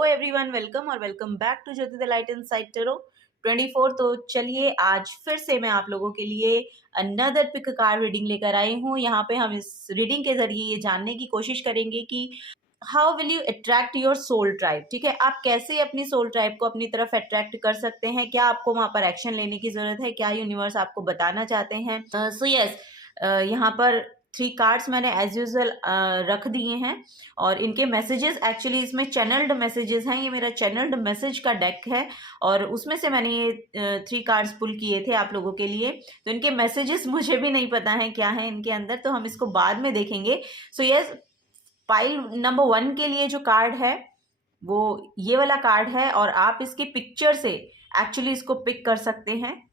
Hello everyone, welcome और welcome back to Jyoti the light inside tarot 24। तो चलिए आज फिर से मैं आप लोगों के लिए अनदर पिक कार्ड रीडिंग लेकर आई हूँ। यहाँ पे हम इस रीडिंग के जरिए ये जानने की कोशिश करेंगे कि how will you attract your soul tribe. ठीक है, आप कैसे अपनी सोल ट्राइब को अपनी तरफ अट्रैक्ट कर सकते हैं, क्या आपको वहां पर एक्शन लेने की जरूरत है, क्या यूनिवर्स आपको बताना चाहते हैं। सो यस, यहाँ पर 3 कार्ड्स मैंने एज यूजल रख दिए हैं और इनके मैसेजेस एक्चुअली इसमें चैनल्ड मैसेजेस हैं। ये मेरा चैनल्ड मैसेज का डेक है और उसमें से मैंने ये 3 कार्ड्स पुल किए थे आप लोगों के लिए। तो इनके मैसेजेस मुझे भी नहीं पता है क्या है इनके अंदर, तो हम इसको बाद में देखेंगे। सो यस, पाइल नंबर 1 के लिए जो कार्ड है वो ये वाला कार्ड है और आप इसकी पिक्चर से एक्चुअली इसको पिक कर सकते हैं।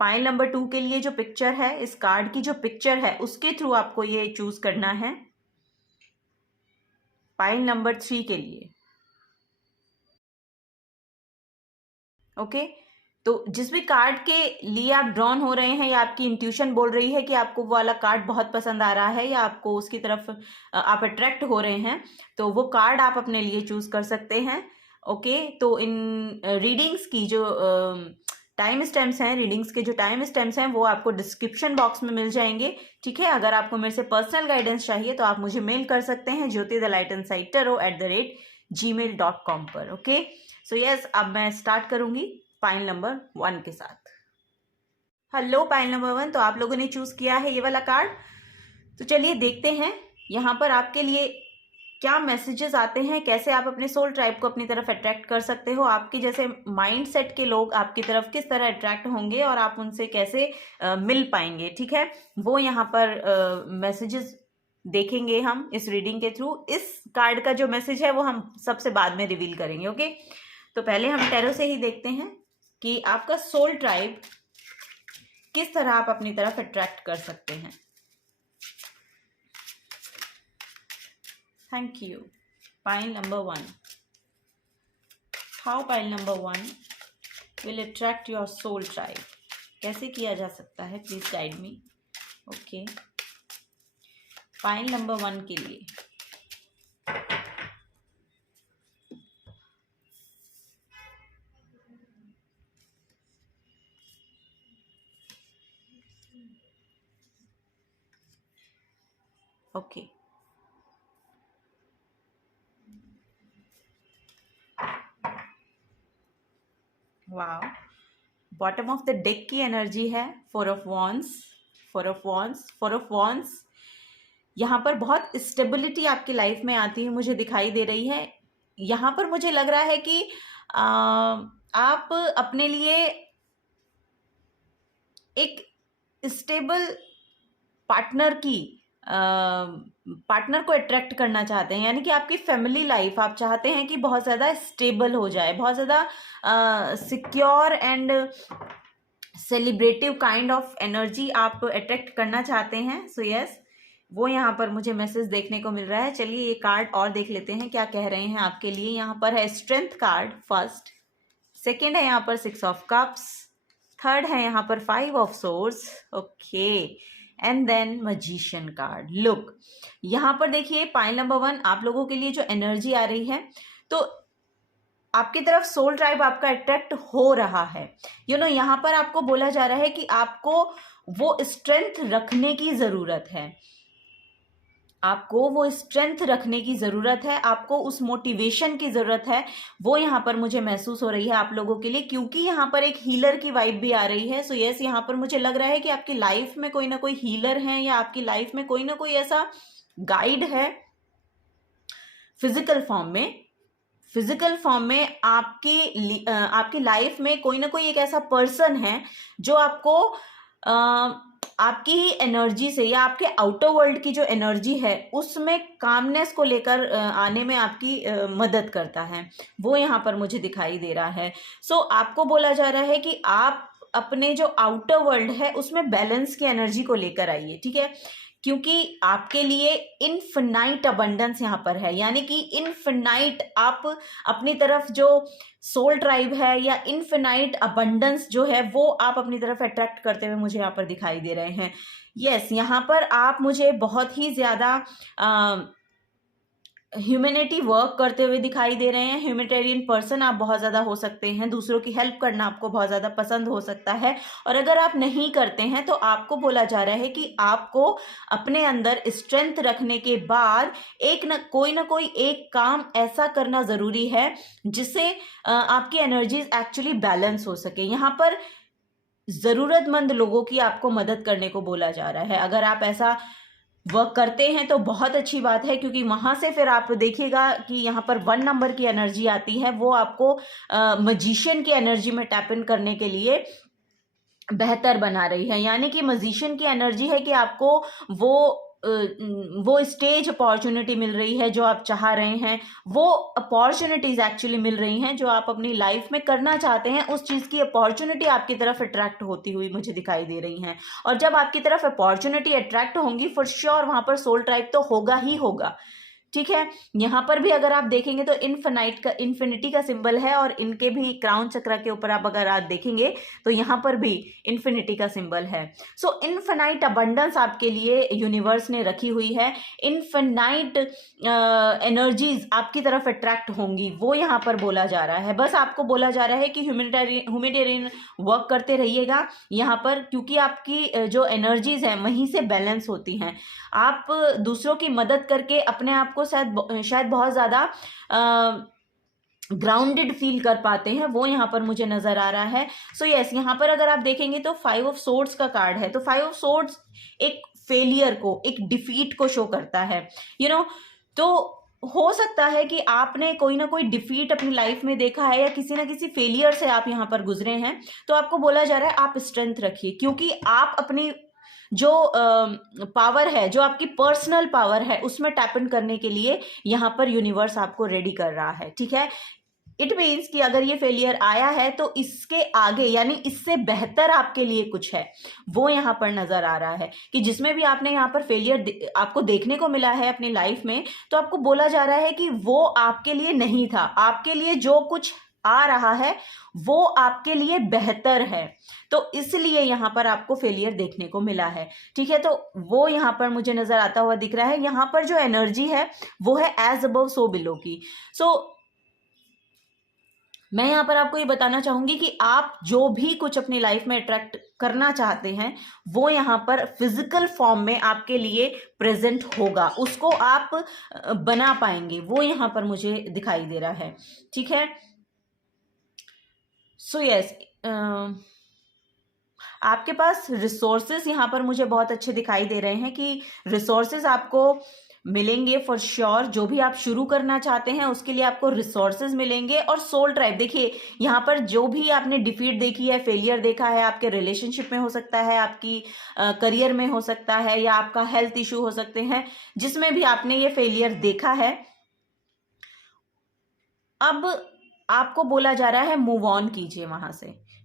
पाइल नंबर 2 के लिए जो पिक्चर है, इस कार्ड की जो पिक्चर है उसके थ्रू आपको ये चूज करना है। पाइल नंबर 3 के लिए ओके। तो जिस भी कार्ड के लिए आप ड्रॉन हो रहे हैं या आपकी इंट्यूशन बोल रही है कि आपको वो वाला कार्ड बहुत पसंद आ रहा है या आपको उसकी तरफ आप अट्रैक्ट हो रहे हैं, तो वो कार्ड आप अपने लिए चूज कर सकते हैं। ओके, तो इन रीडिंग्स की जो टाइम स्टैम्प्स हैं, रीडिंग्स के जो टाइम स्टैम्प्स हैं वो आपको डिस्क्रिप्शन बॉक्स में मिल जाएंगे। ठीक है, अगर आपको मेरे से पर्सनल गाइडेंस चाहिए तो आप मुझे मेल कर सकते हैं jyotithelightandsidetarot@gmail.com पर। ओके, सो यस, अब मैं स्टार्ट करूंगी पाइल नंबर 1 के साथ। हेलो पाइल नंबर 1, तो आप लोगों ने चूज किया है ये वाला कार्ड। तो चलिए देखते हैं यहाँ पर आपके लिए क्या मैसेजेस आते हैं, कैसे आप अपने सोल ट्राइब को अपनी तरफ अट्रैक्ट कर सकते हो, आपके जैसे माइंड सेट के लोग आपकी तरफ किस तरह अट्रैक्ट होंगे और आप उनसे कैसे मिल पाएंगे। ठीक है, वो यहाँ पर मैसेजेस देखेंगे हम इस रीडिंग के थ्रू। इस कार्ड का जो मैसेज है वो हम सबसे बाद में रिवील करेंगे। ओके, तो पहले हम टैरो से ही देखते हैं कि आपका सोल ट्राइब किस तरह आप अपनी तरफ अट्रैक्ट कर सकते हैं। Thank you. Pile number 1, how pile number 1 will attract your soul tribe, कैसे किया जा सकता है, please guide me. Okay, pile number 1 के लिए okay, wow, bottom of the deck की एनर्जी है 4 of wands, 4 of wands, 4 of wands. यहाँ पर बहुत स्टेबिलिटी आपकी लाइफ में आती है मुझे दिखाई दे रही है। यहाँ पर मुझे लग रहा है कि आप अपने लिए एक स्टेबल पार्टनर को अट्रैक्ट करना चाहते हैं, यानी कि आपकी फैमिली लाइफ आप चाहते हैं कि बहुत ज़्यादा स्टेबल हो जाए, बहुत ज़्यादा secure and celebrative kind of energy आप अट्रैक्ट करना चाहते हैं। सो यस, वो यहाँ पर मुझे मैसेज देखने को मिल रहा है। चलिए ये कार्ड और देख लेते हैं क्या कह रहे हैं आपके लिए। यहाँ पर है स्ट्रेंथ कार्ड फर्स्ट, सेकेंड है यहाँ पर 6 ऑफ कप्स, थर्ड है यहाँ पर 5 of swords, okay, and then magician card. Look, यहाँ पर देखिए पाइल नंबर 1 आप लोगों के लिए जो एनर्जी आ रही है, तो आपकी तरफ सोल ट्राइब आपका अट्रैक्ट हो रहा है। यहाँ पर आपको बोला जा रहा है कि आपको वो स्ट्रेंथ रखने की जरूरत है, आपको वो स्ट्रेंथ रखने की ज़रूरत है, आपको उस मोटिवेशन की ज़रूरत है। वो यहाँ पर मुझे महसूस हो रही है आप लोगों के लिए, क्योंकि यहाँ पर एक हीलर की वाइब भी आ रही है। सो यस, यहाँ पर मुझे लग रहा है कि आपकी लाइफ में कोई ना कोई हीलर है या आपकी लाइफ में कोई ना कोई ऐसा गाइड है फिजिकल फॉर्म में आपकी लाइफ में कोई ना कोई एक ऐसा पर्सन है जो आपको आपकी ही एनर्जी से या आपके आउटर वर्ल्ड की जो एनर्जी है उसमें कामनेस को लेकर आने में आपकी मदद करता है। वो यहाँ पर मुझे दिखाई दे रहा है। सो आपको बोला जा रहा है कि आप अपने जो आउटर वर्ल्ड है उसमें बैलेंस की एनर्जी को लेकर आइए। ठीक है, क्योंकि आपके लिए इनफिनाइट अबंडेंस यहाँ पर है, यानी कि इनफिनाइट आप अपनी तरफ जो सोल ट्राइब है या इनफिनाइट अबंडेंस जो है वो आप अपनी तरफ अट्रैक्ट करते हुए मुझे यहाँ पर दिखाई दे रहे हैं। यस, यहाँ पर आप मुझे बहुत ही ज़्यादा ह्यूमैनिटी वर्क करते हुए दिखाई दे रहे हैं। ह्यूमैनिटेरियन पर्सन आप बहुत ज़्यादा हो सकते हैं, दूसरों की हेल्प करना आपको बहुत ज़्यादा पसंद हो सकता है। और अगर आप नहीं करते हैं तो आपको बोला जा रहा है कि आपको अपने अंदर स्ट्रेंथ रखने के बाद एक न कोई एक काम ऐसा करना ज़रूरी है जिससे आपकी एनर्जीज एक्चुअली बैलेंस हो सके। यहाँ पर ज़रूरतमंद लोगों की आपको मदद करने को बोला जा रहा है। अगर आप ऐसा वर्क करते हैं तो बहुत अच्छी बात है, क्योंकि वहां से फिर आप देखिएगा कि यहाँ पर 1 नंबर की एनर्जी आती है, वो आपको मजिशियन की एनर्जी में टैप इन करने के लिए बेहतर बना रही है। यानी कि मजिशियन की एनर्जी है कि आपको वो स्टेज अपॉर्चुनिटी मिल रही है जो आप चाह रहे हैं, वो अपॉर्चुनिटीज एक्चुअली मिल रही हैं जो आप अपनी लाइफ में करना चाहते हैं। उस चीज़ की अपॉर्चुनिटी आपकी तरफ अट्रैक्ट होती हुई मुझे दिखाई दे रही हैं। और जब आपकी तरफ अपॉर्चुनिटी अट्रैक्ट होंगी, फॉर श्योर वहां पर सोल ट्राइब तो होगा ही होगा। ठीक है, यहाँ पर भी अगर आप देखेंगे तो इन्फिनिटी का सिंबल है, और इनके भी क्राउन चक्र के ऊपर आप अगर आप देखेंगे तो यहाँ पर भी इन्फिनिटी का सिंबल है। सो इन्फिनाइट अबंडेंस आपके लिए यूनिवर्स ने रखी हुई है। इन्फिनाइट एनर्जीज आपकी तरफ अट्रैक्ट होंगी, वो यहाँ पर बोला जा रहा है। बस आपको बोला जा रहा है कि ह्यूमैनिटेरियन वर्क करते रहिएगा यहाँ पर, क्योंकि आपकी जो एनर्जीज हैं वहीं से बैलेंस होती हैं। आप दूसरों की मदद करके अपने आप को शायद बहुत ज़्यादा ग्राउंडेड फील कर पाते हैं, वो यहाँ पर मुझे नजर आ रहा है। सो यस, यहाँ पर अगर आप देखेंगे तो 5 ऑफ सोर्ड्स का कार्ड है। तो 5 ऑफ सोर्ड्स एक फेलियर को, एक डिफीट को शो करता है, तो हो सकता है कि आपने कोई ना कोई डिफीट अपनी लाइफ में देखा है, या किसी ना किसी फेलियर से आप यहाँ पर गुजरे हैं। तो आपको बोला जा रहा है आप स्ट्रेंथ रखिए, क्योंकि आप अपनी जो पावर है, जो आपकी पर्सनल पावर है, उसमें टैप इन करने के लिए यहाँ पर यूनिवर्स आपको रेडी कर रहा है। ठीक है, इट मीन्स कि अगर ये फेलियर आया है तो इसके आगे यानी इससे बेहतर आपके लिए कुछ है, वो यहाँ पर नजर आ रहा है कि जिसमें भी आपने यहाँ पर फेलियर आपको देखने को मिला है अपनी लाइफ में, तो आपको बोला जा रहा है कि वो आपके लिए नहीं था। आपके लिए जो कुछ आ रहा है वो आपके लिए बेहतर है, तो इसलिए यहाँ पर आपको फेलियर देखने को मिला है। ठीक है, तो वो यहाँ पर मुझे नजर आता हुआ दिख रहा है। यहाँ पर जो एनर्जी है वो है एज अबव सो बिलो की। सो मैं यहाँ पर आपको ये बताना चाहूंगी कि आप जो भी कुछ अपनी लाइफ में अट्रैक्ट करना चाहते हैं वो यहाँ पर फिजिकल फॉर्म में आपके लिए प्रेजेंट होगा, उसको आप बना पाएंगे, वो यहाँ पर मुझे दिखाई दे रहा है। ठीक है, सो यस, आपके पास रिसोर्सेज यहाँ पर मुझे बहुत अच्छे दिखाई दे रहे हैं कि रिसोर्सेज आपको मिलेंगे फॉर श्योर। जो भी आप शुरू करना चाहते हैं उसके लिए आपको रिसोर्सेज मिलेंगे। और सोल ट्राइब देखिए, यहाँ पर जो भी आपने डिफीट देखी है, फेलियर देखा है, आपके रिलेशनशिप में हो सकता है, आपकी करियर में हो सकता है, या आपका हेल्थ इशू हो सकते हैं, जिसमें भी आपने ये फेलियर देखा है, अब आपको बोला जा रहा है मूव ऑन कीजिए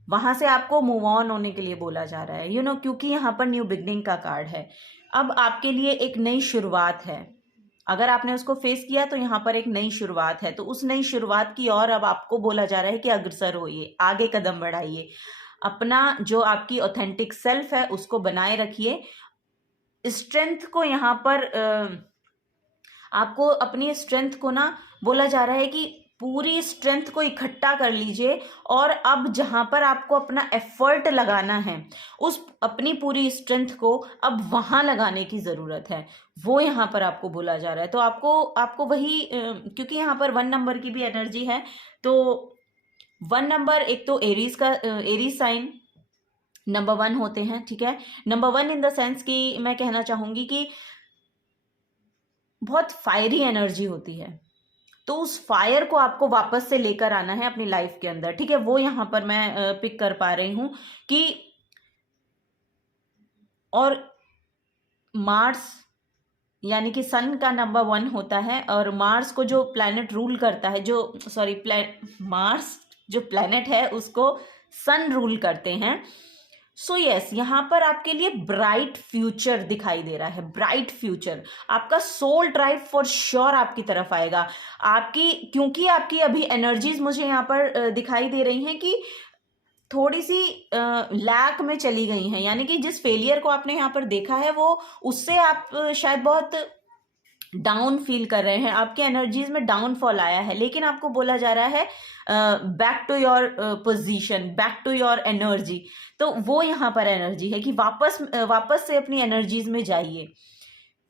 वहां से आपको मूव ऑन होने के लिए बोला जा रहा है, क्योंकि यहाँ पर न्यू बिगनिंग का कार्ड है। अब आपके लिए एक नई शुरुआत है। अगर आपने उसको फेस किया तो यहाँ पर एक नई शुरुआत है, तो उस नई शुरुआत की ओर अब आपको बोला जा रहा है कि अग्रसर होइए, आगे कदम बढ़ाइए, अपना जो आपकी ऑथेंटिक सेल्फ है उसको बनाए रखिए। स्ट्रेंथ को यहाँ पर आपको अपनी स्ट्रेंथ को ना बोला जा रहा है कि पूरी स्ट्रेंथ को इकट्ठा कर लीजिए, और अब जहां पर आपको अपना एफर्ट लगाना है उस अपनी पूरी स्ट्रेंथ को अब वहां लगाने की जरूरत है, वो यहाँ पर आपको बोला जा रहा है। तो आपको वही क्योंकि यहाँ पर 1 नंबर की भी एनर्जी है, तो 1 नंबर एक तो एरीज साइन नंबर 1 होते हैं। ठीक है, नंबर 1 इन द सेंस कि मैं कहना चाहूंगी कि बहुत फायरी एनर्जी होती है, तो उस फायर को आपको वापस से लेकर आना है अपनी लाइफ के अंदर। ठीक है, वो यहां पर मैं पिक कर पा रही हूं कि और मार्स यानी कि सन का नंबर 1 होता है, और मार्स को जो प्लैनेट रूल करता है, मार्स जो प्लैनेट है उसको सन रूल करते हैं। सो यस, यहाँ पर आपके लिए ब्राइट फ्यूचर दिखाई दे रहा है, ब्राइट फ्यूचर। आपका सोल ड्राइव फॉर श्योर आपकी तरफ आएगा, क्योंकि आपकी अभी एनर्जीज मुझे यहाँ पर दिखाई दे रही हैं कि थोड़ी सी लैक में चली गई हैं, यानी कि जिस फेलियर को आपने यहाँ पर देखा है वो उससे आप शायद बहुत डाउन फील कर रहे हैं, आपके एनर्जीज में डाउनफॉल आया है, लेकिन आपको बोला जा रहा है back to your position, back to your energy. तो वो यहाँ पर एनर्जी है कि वापस से अपनी एनर्जीज में जाइए,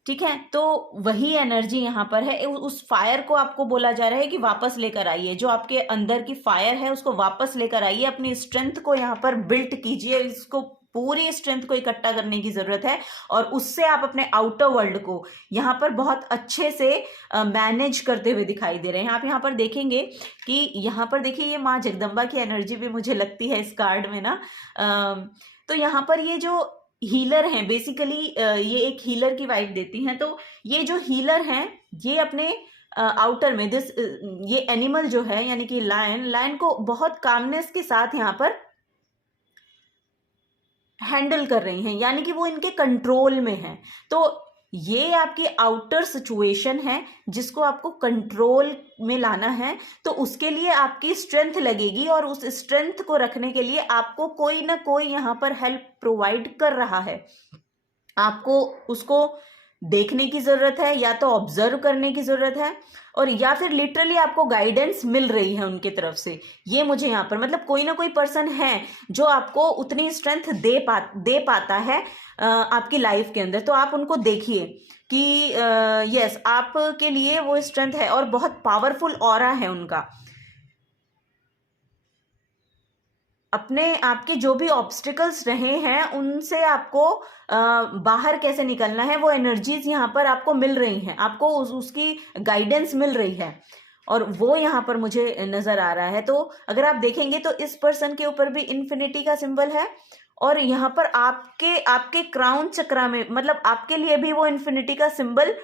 ठीक है। तो वही एनर्जी यहाँ पर है। उस फायर को आपको बोला जा रहा है कि वापस लेकर आइए, जो आपके अंदर की फायर है उसको वापस लेकर आइए, अपनी स्ट्रेंथ को यहाँ पर बिल्ड कीजिए, इसको पूरी स्ट्रेंथ को इकट्ठा करने की जरूरत है, और उससे आप अपने आउटर वर्ल्ड को यहाँ पर बहुत अच्छे से मैनेज करते हुए दिखाई दे रहे हैं। आप यहाँ पर देखेंगे कि यहाँ पर देखिए ये माँ जगदम्बा की एनर्जी भी मुझे लगती है इस कार्ड में ना। तो यहाँ पर ये जो हीलर हैं, बेसिकली ये एक हीलर की वाइब देती हैं। तो ये जो हीलर हैं ये अपने आउटर में ये एनिमल जो है यानी कि लायन को बहुत कामनेस के साथ यहाँ पर हैंडल कर रही हैं, यानी कि वो इनके कंट्रोल में है। तो ये आपकी आउटर सिचुएशन है जिसको आपको कंट्रोल में लाना है। तो उसके लिए आपकी स्ट्रेंथ लगेगी, और उस स्ट्रेंथ को रखने के लिए आपको कोई ना कोई यहाँ पर हेल्प प्रोवाइड कर रहा है। आपको उसको देखने की जरूरत है, या तो ऑब्जर्व करने की जरूरत है, और या फिर लिटरली आपको गाइडेंस मिल रही है उनकी तरफ से। ये मुझे यहाँ पर मतलब कोई ना कोई पर्सन है जो आपको उतनी स्ट्रेंथ दे पाता है आपकी लाइफ के अंदर। तो आप उनको देखिए कि यस आपके लिए वो स्ट्रेंथ है, और बहुत पावरफुल ऑरा है उनका। अपने आपके जो भी ऑब्स्टिकल्स रहे हैं उनसे आपको बाहर कैसे निकलना है, वो एनर्जीज यहाँ पर आपको मिल रही हैं, आपको उसकी गाइडेंस मिल रही है, और वो यहाँ पर मुझे नजर आ रहा है। तो अगर आप देखेंगे तो इस पर्सन के ऊपर भी इन्फिनिटी का सिंबल है, और यहाँ पर आपके क्राउन चक्रा में मतलब आपके लिए भी वो इन्फिनिटी का सिंबल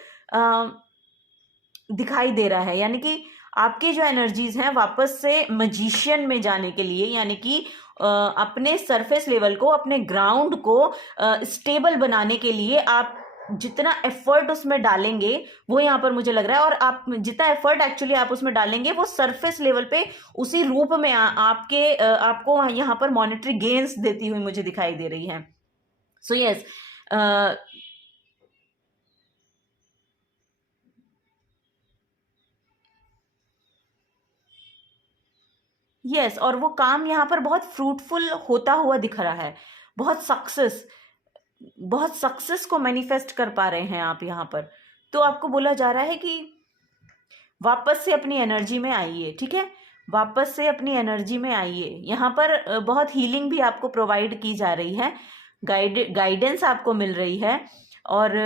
दिखाई दे रहा है। यानी कि आपकी जो एनर्जीज हैं वापस से मजिशियन में जाने के लिए, यानी कि अपने सरफेस लेवल को, अपने ग्राउंड को स्टेबल बनाने के लिए आप जितना एफर्ट उसमें डालेंगे वो यहाँ पर मुझे लग रहा है, और आप जितना एफर्ट एक्चुअली आप उसमें डालेंगे वो सरफेस लेवल पे उसी रूप में आपको यहाँ पर मॉनेटरी गेन्स देती हुई मुझे दिखाई दे रही है। सो यस यस और वो काम यहाँ पर बहुत फ्रूटफुल होता हुआ दिख रहा है, बहुत सक्सेस को मैनिफेस्ट कर पा रहे हैं आप यहाँ पर। तो आपको बोला जा रहा है कि वापस से अपनी एनर्जी में आइए, ठीक है, वापस से अपनी एनर्जी में आइए। यहाँ पर बहुत हीलिंग भी आपको प्रोवाइड की जा रही है, गाइडेंस आपको मिल रही है, और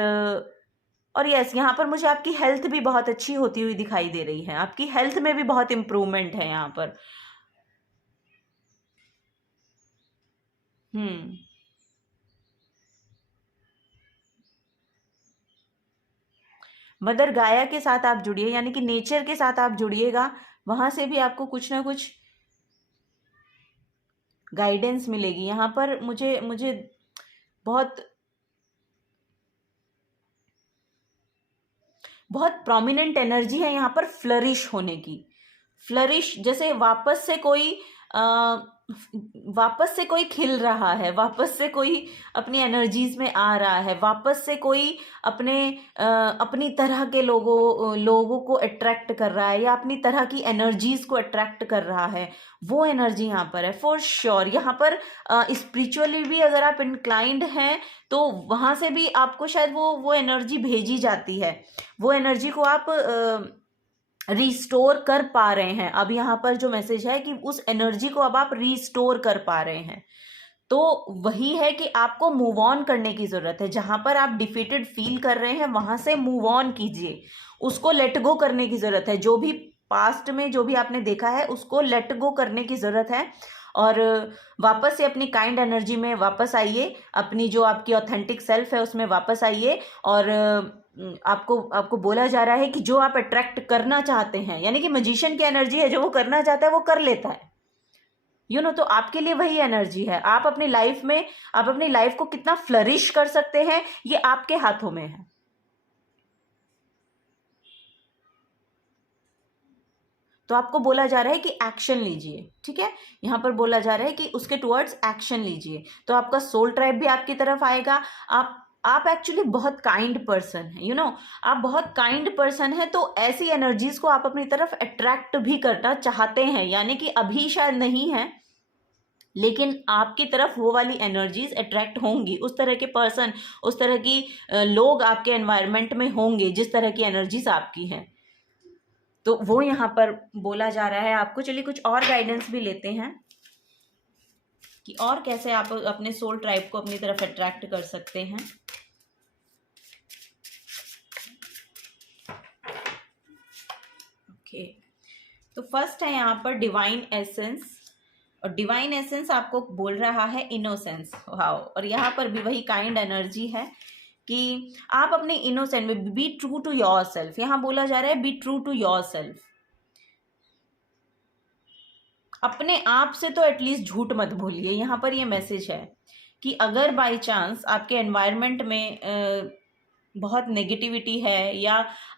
यस यहाँ पर मुझे आपकी हेल्थ भी बहुत अच्छी होती हुई दिखाई दे रही है, आपकी हेल्थ में भी बहुत इम्प्रूवमेंट है यहाँ पर। मदर गाया के साथ आप जुड़िए, यानी कि नेचर के साथ आप जुड़िएगा, वहां से भी आपको कुछ ना कुछ गाइडेंस मिलेगी। यहाँ पर मुझे बहुत बहुत प्रोमिनेंट एनर्जी है यहाँ पर फ्लरिश होने की। फ्लरिश जैसे वापस से कोई खिल रहा है, वापस से कोई अपनी एनर्जीज में आ रहा है, वापस से कोई अपनी तरह के लोगों को अट्रैक्ट कर रहा है, या अपनी तरह की एनर्जीज को अट्रैक्ट कर रहा है। वो एनर्जी यहाँ पर है फॉर श्योर। यहाँ पर स्पिरिचुअली भी अगर आप इंक्लाइंड हैं तो वहां से भी आपको शायद वो एनर्जी भेजी जाती है, वो एनर्जी को आप रिस्टोर कर पा रहे हैं। अब यहाँ पर जो मैसेज है कि उस एनर्जी को अब आप रिस्टोर कर पा रहे हैं। तो वही है कि आपको मूव ऑन करने की जरूरत है। जहां पर आप डिफीटेड फील कर रहे हैं वहां से मूव ऑन कीजिए, उसको लेट गो करने की जरूरत है। जो भी पास्ट में जो भी आपने देखा है उसको लेट गो करने की जरूरत है, और वापस से अपनी काइंड एनर्जी में वापस आइए, अपनी जो आपकी ऑथेंटिक सेल्फ है उसमें वापस आइए। और आपको बोला जा रहा है कि जो आप अट्रैक्ट करना चाहते हैं, यानी कि मैजिशियन की एनर्जी है, जो वो करना चाहता है वो कर लेता है, तो आपके लिए वही एनर्जी है। आप अपनी लाइफ को कितना फ्लरिश कर सकते हैं ये आपके हाथों में है। तो आपको बोला जा रहा है कि एक्शन लीजिए, ठीक है, यहां पर बोला जा रहा है कि उसके टुवर्ड्स एक्शन लीजिए। तो आपका सोल ट्राइब भी आपकी तरफ आएगा, आप आप एक्चुअली बहुत काइंड पर्सन है, आप बहुत काइंड पर्सन है, तो ऐसी एनर्जीज को आप अपनी तरफ अट्रैक्ट भी करना चाहते हैं, यानी कि अभी शायद नहीं है लेकिन आपकी तरफ वो वाली एनर्जीज अट्रैक्ट होंगी, उस तरह के पर्सन, उस तरह की लोग आपके एनवायरनमेंट में होंगे जिस तरह की एनर्जीज आपकी हैं। तो वो यहाँ पर बोला जा रहा है आपको। चलिए कुछ और गाइडेंस भी लेते हैं कि और कैसे आप अपने सोल ट्राइब को अपनी तरफ अट्रैक्ट कर सकते हैं। ओके, तो फर्स्ट है यहाँ पर डिवाइन एसेंस, और डिवाइन एसेंस आपको बोल रहा है इनोसेंस। वाओ, और यहाँ पर भी वही काइंड एनर्जी है कि आप अपने इनोसेंट में be true to yourself. यहाँ बोला जा रहा है be true to yourself. अपने आप से तो एटलीस्ट झूठ मत भूलिए। यहाँ पर ये मैसेज है कि अगर बाय चांस आपके एनवायरनमेंट में बहुत नेगेटिविटी है, या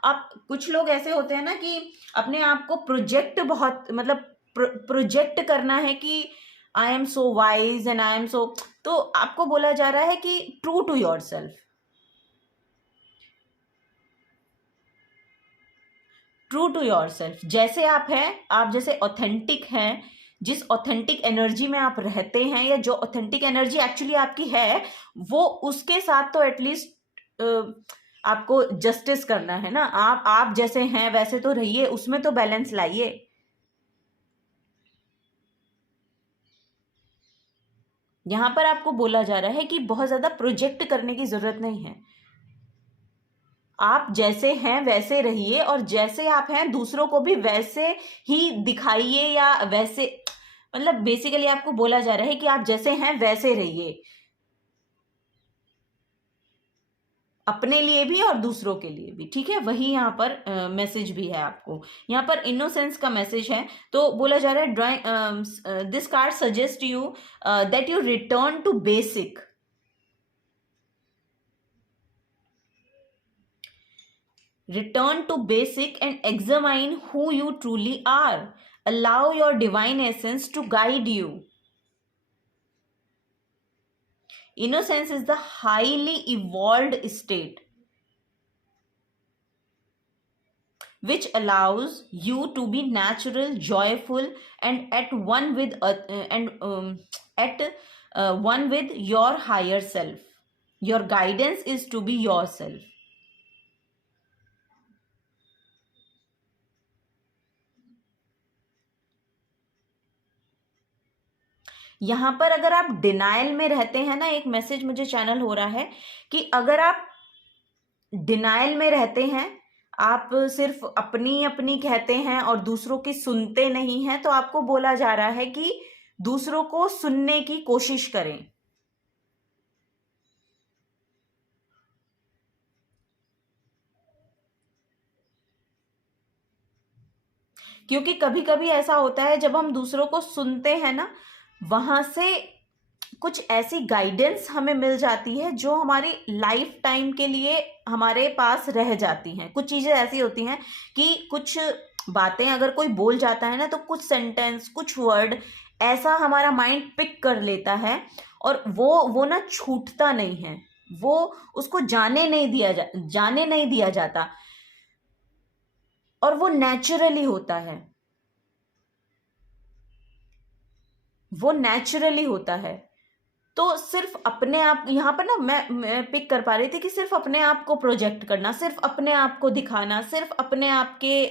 आप कुछ लोग ऐसे होते हैं ना कि अपने आप को प्रोजेक्ट बहुत मतलब प्रोजेक्ट करना है कि I am so wise and I am so, तो आपको बोला जा रहा है कि true to yourself, true to yourself. जैसे आप हैं, आप जैसे ऑथेंटिक हैं, जिस ऑथेंटिक एनर्जी में आप रहते हैं, या जो ऑथेंटिक एनर्जी एक्चुअली आपकी है, वो उसके साथ तो एटलीस्ट आपको जस्टिस करना है ना। आप जैसे हैं वैसे तो रहिए, उसमें तो बैलेंस लाइए। यहां पर आपको बोला जा रहा है कि बहुत ज्यादा प्रोजेक्ट करने की जरूरत नहीं है। आप जैसे हैं वैसे रहिए, और जैसे आप हैं दूसरों को भी वैसे ही दिखाइए, या वैसे मतलब बेसिकली आपको बोला जा रहा है कि आप जैसे हैं वैसे रहिए, अपने लिए भी और दूसरों के लिए भी। ठीक है, वही यहाँ पर मैसेज भी है आपको। यहाँ पर इनोसेंस का मैसेज है, तो बोला जा रहा है drawing this card suggest you that you return to basic. Return to basic and examine who you truly are. Allow your divine essence to guide you. Innocence is the highly evolved state which allows you to be natural, joyful, and at one with one with your higher self. Your guidance is to be yourself. यहाँ पर अगर आप denial में रहते हैं ना, एक message मुझे चैनल हो रहा है कि अगर आप डिनाइल में रहते हैं, आप सिर्फ अपनी अपनी कहते हैं और दूसरों की सुनते नहीं हैं, तो आपको बोला जा रहा है कि दूसरों को सुनने की कोशिश करें। क्योंकि कभी कभी ऐसा होता है जब हम दूसरों को सुनते हैं ना, वहां से कुछ ऐसी गाइडेंस हमें मिल जाती है जो हमारी लाइफ टाइम के लिए हमारे पास रह जाती हैं। कुछ चीजें ऐसी होती हैं कि कुछ बातें अगर कोई बोल जाता है ना, तो कुछ सेंटेंस, कुछ वर्ड ऐसा हमारा माइंड पिक कर लेता है, और वो ना छूटता नहीं है, वो उसको जाने नहीं दिया जाता, और वो नेचुरली होता है, वो नेचुरली होता है। तो सिर्फ अपने आप, यहाँ पर ना मैं पिक कर पा रही थी कि सिर्फ अपने आप को प्रोजेक्ट करना, सिर्फ अपने आप को दिखाना, सिर्फ अपने आप के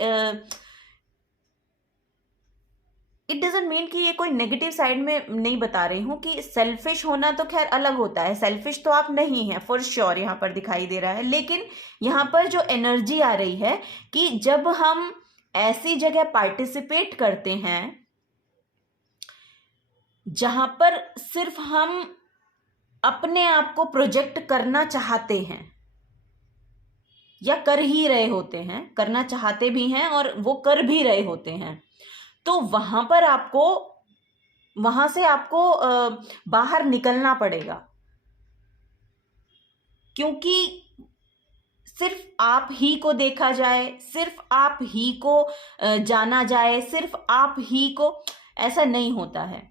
इट डजंट मीन कि ये कोई नेगेटिव साइड में नहीं बता रही हूँ कि सेल्फिश होना तो खैर अलग होता है, सेल्फिश तो आप नहीं हैं फॉर श्योर, यहाँ पर दिखाई दे रहा है। लेकिन यहाँ पर जो एनर्जी आ रही है कि जब हम ऐसी जगह पार्टिसिपेट करते हैं जहां पर सिर्फ हम अपने आप को प्रोजेक्ट करना चाहते हैं, या कर ही रहे होते हैं, करना चाहते भी हैं और वो कर भी रहे होते हैं, तो वहां पर आपको, वहां से आपको बाहर निकलना पड़ेगा। क्योंकि सिर्फ आप ही को देखा जाए, सिर्फ आप ही को जाना जाए, सिर्फ आप ही को, ऐसा नहीं होता है।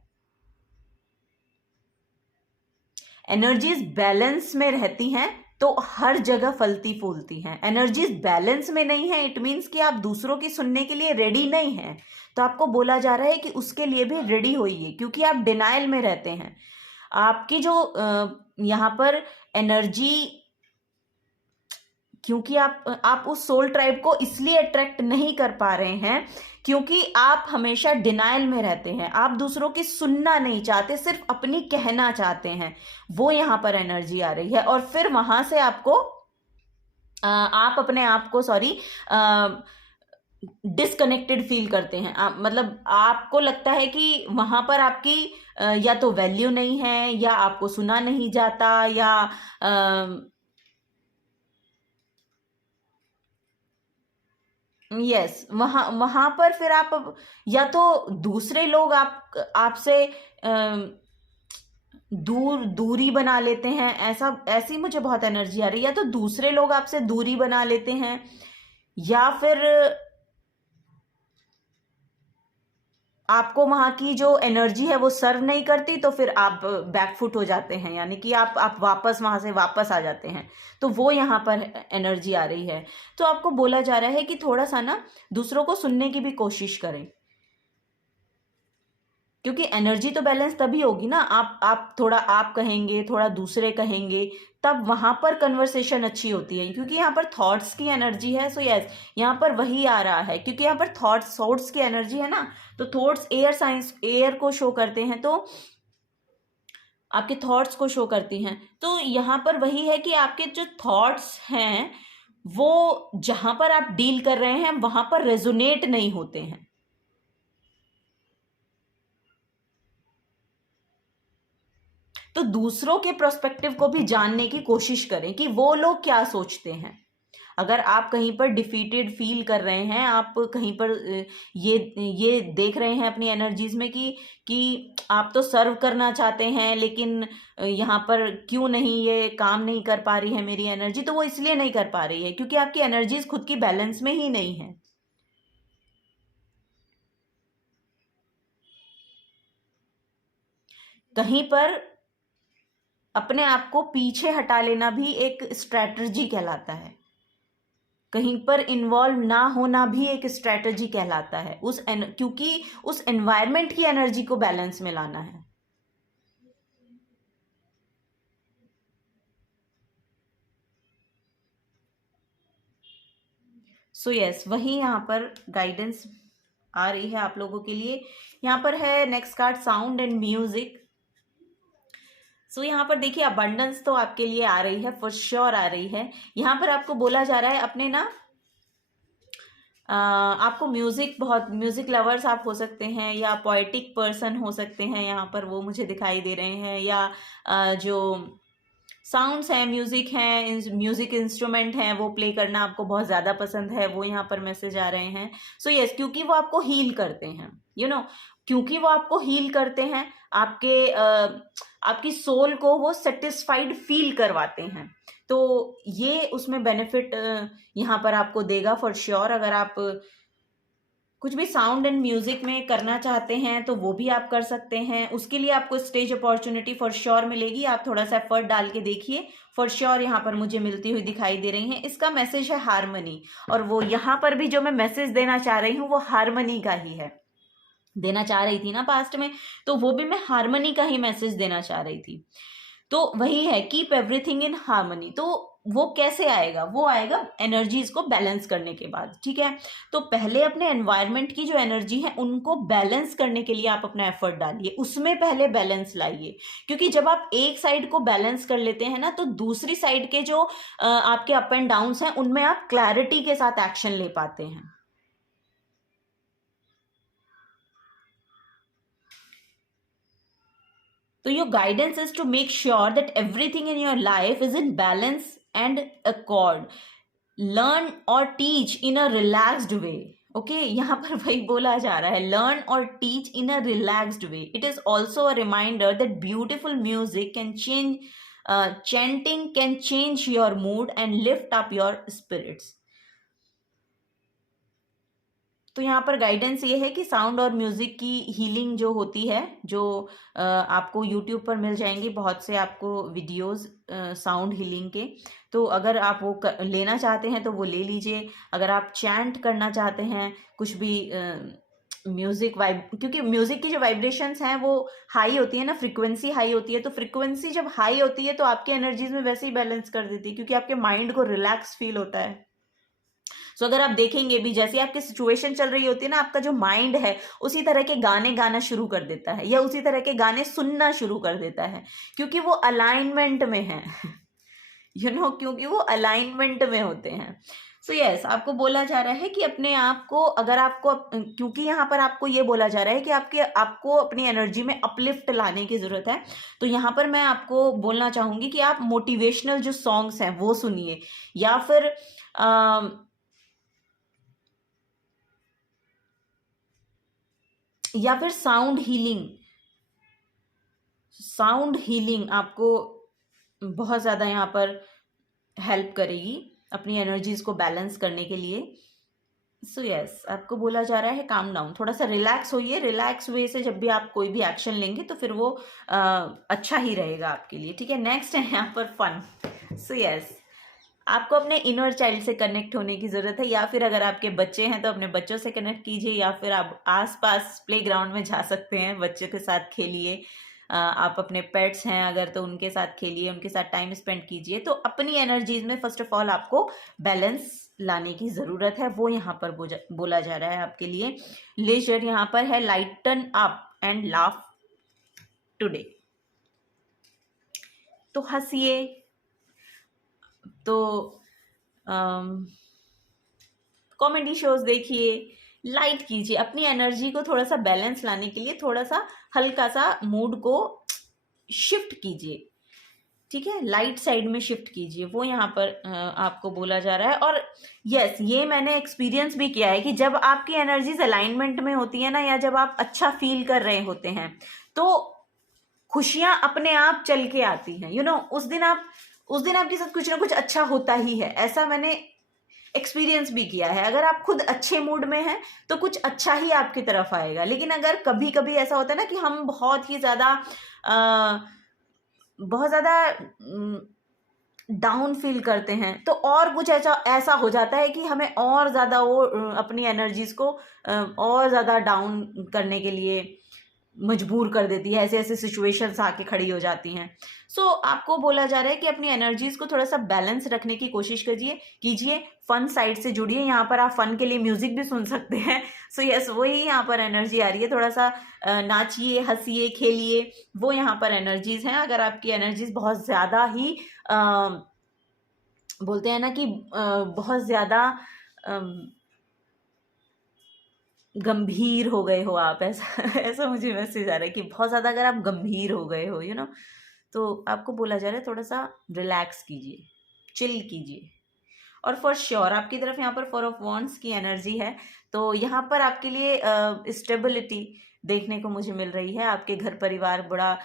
एनर्जीज बैलेंस में रहती हैं, तो हर जगह फलती फूलती हैं। एनर्जीज बैलेंस में नहीं है, इट मीन्स कि आप दूसरों की सुनने के लिए रेडी नहीं हैं। तो आपको बोला जा रहा है कि उसके लिए भी रेडी होइए, क्योंकि आप डिनाइल में रहते हैं। आपकी जो यहाँ पर एनर्जी, क्योंकि आप उस सोल ट्राइब को इसलिए अट्रैक्ट नहीं कर पा रहे हैं क्योंकि आप हमेशा डिनाइल में रहते हैं। आप दूसरों की सुनना नहीं चाहते, सिर्फ अपनी कहना चाहते हैं। वो यहाँ पर एनर्जी आ रही है, और फिर वहां से आपको आप अपने आप को डिसकनेक्टेड फील करते हैं। मतलब आपको लगता है कि वहां पर आपकी या तो वैल्यू नहीं है, या आपको सुना नहीं जाता, या यस, वहां वहां पर फिर आप या तो दूसरे लोग आपसे दूरी बना लेते हैं। ऐसी मुझे बहुत एनर्जी आ रही है। या तो दूसरे लोग आपसे दूरी बना लेते हैं, या फिर आपको वहां की जो एनर्जी है वो सर्व नहीं करती, तो फिर आप बैकफुट हो जाते हैं, यानी कि आप वापस वहां से वापस आ जाते हैं। तो वो यहाँ पर एनर्जी आ रही है। तो आपको बोला जा रहा है कि थोड़ा सा ना दूसरों को सुनने की भी कोशिश करें, क्योंकि एनर्जी तो बैलेंस तभी होगी ना, आप थोड़ा आप कहेंगे, थोड़ा दूसरे कहेंगे, तब वहां पर कन्वर्सेशन अच्छी होती है। क्योंकि यहाँ पर थॉट्स की एनर्जी है। सो यस, यहाँ पर वही आ रहा है, क्योंकि यहाँ पर थॉट्स की एनर्जी है ना। तो थॉट्स एयर को शो करते हैं, तो आपके थॉट्स को शो करती हैं। तो यहाँ पर वही है कि आपके जो थॉट्स हैं वो जहां पर आप डील कर रहे हैं वहां पर रेजोनेट नहीं होते हैं। तो दूसरों के प्रोस्पेक्टिव को भी जानने की कोशिश करें कि वो लोग क्या सोचते हैं। अगर आप कहीं पर डिफीटेड फील कर रहे हैं, आप कहीं पर ये देख रहे हैं अपनी एनर्जीज में कि आप तो सर्व करना चाहते हैं, लेकिन यहाँ पर क्यों नहीं ये काम नहीं कर पा रही है मेरी एनर्जी, तो वो इसलिए नहीं कर पा रही है क्योंकि आपकी एनर्जीज खुद की बैलेंस में ही नहीं है। कहीं पर अपने आप को पीछे हटा लेना भी एक स्ट्रैटेजी कहलाता है। कहीं पर इन्वॉल्व ना होना भी एक स्ट्रैटेजी कहलाता है, क्योंकि उस एनवायरनमेंट की एनर्जी को बैलेंस में लाना है। सो यस, वही यहाँ पर गाइडेंस आ रही है आप लोगों के लिए। यहाँ पर है next card, sound and music. So यहाँ पर देखिए, अबंडेंस तो आपके लिए आ रही है, फॉर श्योर आ रही है। यहाँ पर आपको बोला जा रहा है अपने ना आपको म्यूजिक लवर्स आप हो सकते हैं, या पोएटिक पर्सन हो सकते हैं, यहाँ पर वो मुझे दिखाई दे रहे हैं। या जो साउंड्स हैं, म्यूजिक हैं, म्यूजिक इंस्ट्रूमेंट हैं, वो प्ले करना आपको बहुत ज़्यादा पसंद है, वो यहाँ पर मैसेज आ रहे हैं। सो यस, क्योंकि वो आपको हील करते हैं, क्योंकि वो आपको हील करते हैं, आपकी सोल को वो सेटिस्फाइड फील करवाते हैं। तो ये उसमें बेनिफिट यहाँ पर आपको देगा फॉर श्योर। अगर आप कुछ भी साउंड एंड म्यूजिक में करना चाहते हैं तो वो भी आप कर सकते हैं। उसके लिए आपको स्टेज अपॉर्चुनिटी फॉर श्योर मिलेगी। आप थोड़ा सा एफर्ट डाल के देखिए, फॉर श्योर यहाँ पर मुझे मिलती हुई दिखाई दे रही हैं। इसका मैसेज है हारमनी, और वो यहाँ पर भी जो मैं मैसेज देना चाह रही हूँ वो हारमनी का ही है। देना चाह रही थी ना पास्ट में, तो वो भी मैं हारमनी का ही मैसेज देना चाह रही थी। तो वही है, कीप एवरीथिंग इन हार्मनी। तो वो कैसे आएगा? वो आएगा एनर्जीज को बैलेंस करने के बाद, ठीक है। तो पहले अपने एनवायरनमेंट की जो एनर्जी है उनको बैलेंस करने के लिए आप अपना एफर्ट डालिए, उसमें पहले बैलेंस लाइए। क्योंकि जब आप एक साइड को बैलेंस कर लेते हैं ना, तो दूसरी साइड के जो आपके अप एंड डाउन्स हैं उनमें आप क्लैरिटी के साथ एक्शन ले पाते हैं। So your guidance is to make sure that everything in your life is in balance and accord. Learn or teach in a relaxed way. Okay, यहाँ पर वही बोला जा रहा है, learn or teach in a relaxed way. It is also a reminder that beautiful music can change, chanting can change your mood and lift up your spirits. तो यहाँ पर गाइडेंस ये है कि साउंड और म्यूज़िक की हीलिंग जो होती है, जो आपको यूट्यूब पर मिल जाएंगी बहुत से आपको वीडियोस साउंड हीलिंग के। तो अगर आप वो लेना चाहते हैं तो वो ले लीजिए। अगर आप चैंट करना चाहते हैं कुछ भी म्यूज़िक क्योंकि म्यूज़िक की जो वाइब्रेशंस हैं वो हाई होती है ना, फ्रिक्वेंसी हाई होती है। तो फ्रिक्वेंसी जब हाई होती है तो आपकी एनर्जीज में वैसे ही बैलेंस कर देती है, क्योंकि आपके माइंड को रिलैक्स फील होता है। सो अगर आप देखेंगे भी जैसे आपकी सिचुएशन चल रही होती है ना, आपका जो माइंड है उसी तरह के गाने गाना शुरू कर देता है, या उसी तरह के गाने सुनना शुरू कर देता है, क्योंकि वो अलाइनमेंट में है क्योंकि वो अलाइनमेंट में होते हैं। सो यस, आपको बोला जा रहा है कि अपने आप को, अगर आपको, क्योंकि यहाँ पर आपको ये बोला जा रहा है कि आपको अपनी एनर्जी में अपलिफ्ट लाने की जरूरत है, तो यहाँ पर मैं आपको बोलना चाहूंगी कि आप मोटिवेशनल जो सॉन्ग्स हैं वो सुनिए, या फिर साउंड हीलिंग आपको बहुत ज़्यादा यहाँ पर हेल्प करेगी अपनी एनर्जीज को बैलेंस करने के लिए। सो यस, आपको बोला जा रहा है काम डाउन, थोड़ा सा रिलैक्स होइए। रिलैक्स वे से जब भी आप कोई भी एक्शन लेंगे तो फिर वो अच्छा ही रहेगा आपके लिए, ठीक है। नेक्स्ट है यहाँ पर फन। सो यस, आपको अपने इनर चाइल्ड से कनेक्ट होने की ज़रूरत है, या फिर अगर आपके बच्चे हैं तो अपने बच्चों से कनेक्ट कीजिए, या फिर आप आसपास प्लेग्राउंड में जा सकते हैं, बच्चों के साथ खेलिए। आप अपने पेट्स हैं अगर तो उनके साथ खेलिए, उनके साथ टाइम स्पेंड कीजिए। तो अपनी एनर्जीज में फर्स्ट ऑफ ऑल आपको बैलेंस लाने की ज़रूरत है, वो यहाँ पर बोला जा रहा है आपके लिए। लेजर यहाँ पर है lighten up and laugh today. तो हंसिए, तो कॉमेडी शोज देखिए, लाइट कीजिए, अपनी एनर्जी को थोड़ा सा बैलेंस लाने के लिए थोड़ा सा हल्का सा मूड को शिफ्ट कीजिए, ठीक है, लाइट साइड में शिफ्ट कीजिए, वो यहाँ पर आपको बोला जा रहा है। और यस, ये मैंने एक्सपीरियंस भी किया है कि जब आपकी एनर्जीज अलाइनमेंट में होती है ना, या जब आप अच्छा फील कर रहे होते हैं तो खुशियां अपने आप चल के आती हैं। उस दिन आपके साथ कुछ ना कुछ अच्छा होता ही है, ऐसा मैंने एक्सपीरियंस भी किया है। अगर आप खुद अच्छे मूड में हैं तो कुछ अच्छा ही आपकी तरफ आएगा। लेकिन अगर कभी कभी ऐसा होता है ना कि हम बहुत ज़्यादा डाउन फील करते हैं, तो और कुछ ऐसा हो जाता है कि हमें और ज़्यादा वो अपनी एनर्जीज को और ज़्यादा डाउन करने के लिए मजबूर कर देती है। ऐसे ऐसे सिचुएशंस आके खड़ी हो जाती हैं। सो आपको बोला जा रहा है कि अपनी एनर्जीज को थोड़ा सा बैलेंस रखने की कोशिश कीजिए। फन साइड से जुड़िए, यहाँ पर आप फन के लिए म्यूजिक भी सुन सकते हैं। सो यस, वही यहाँ पर एनर्जी आ रही है, थोड़ा सा नाचिए, हंसिए, खेलिए, वो यहाँ पर एनर्जीज हैं। अगर आपकी एनर्जीज बहुत ज़्यादा ही बोलते हैं ना कि बहुत ज़्यादा गंभीर हो गए हो आप, ऐसा मुझे मैसेज आ रहा है कि बहुत ज़्यादा अगर आप गंभीर हो गए हो तो आपको बोला जा रहा है थोड़ा सा रिलैक्स कीजिए, चिल कीजिए। और फॉर श्योर आपकी तरफ यहाँ पर 4 ऑफ वॉन्ड्स की एनर्जी है, तो यहाँ पर आपके लिए स्टेबिलिटी देखने को मुझे मिल रही है। आपके घर परिवार बड़ा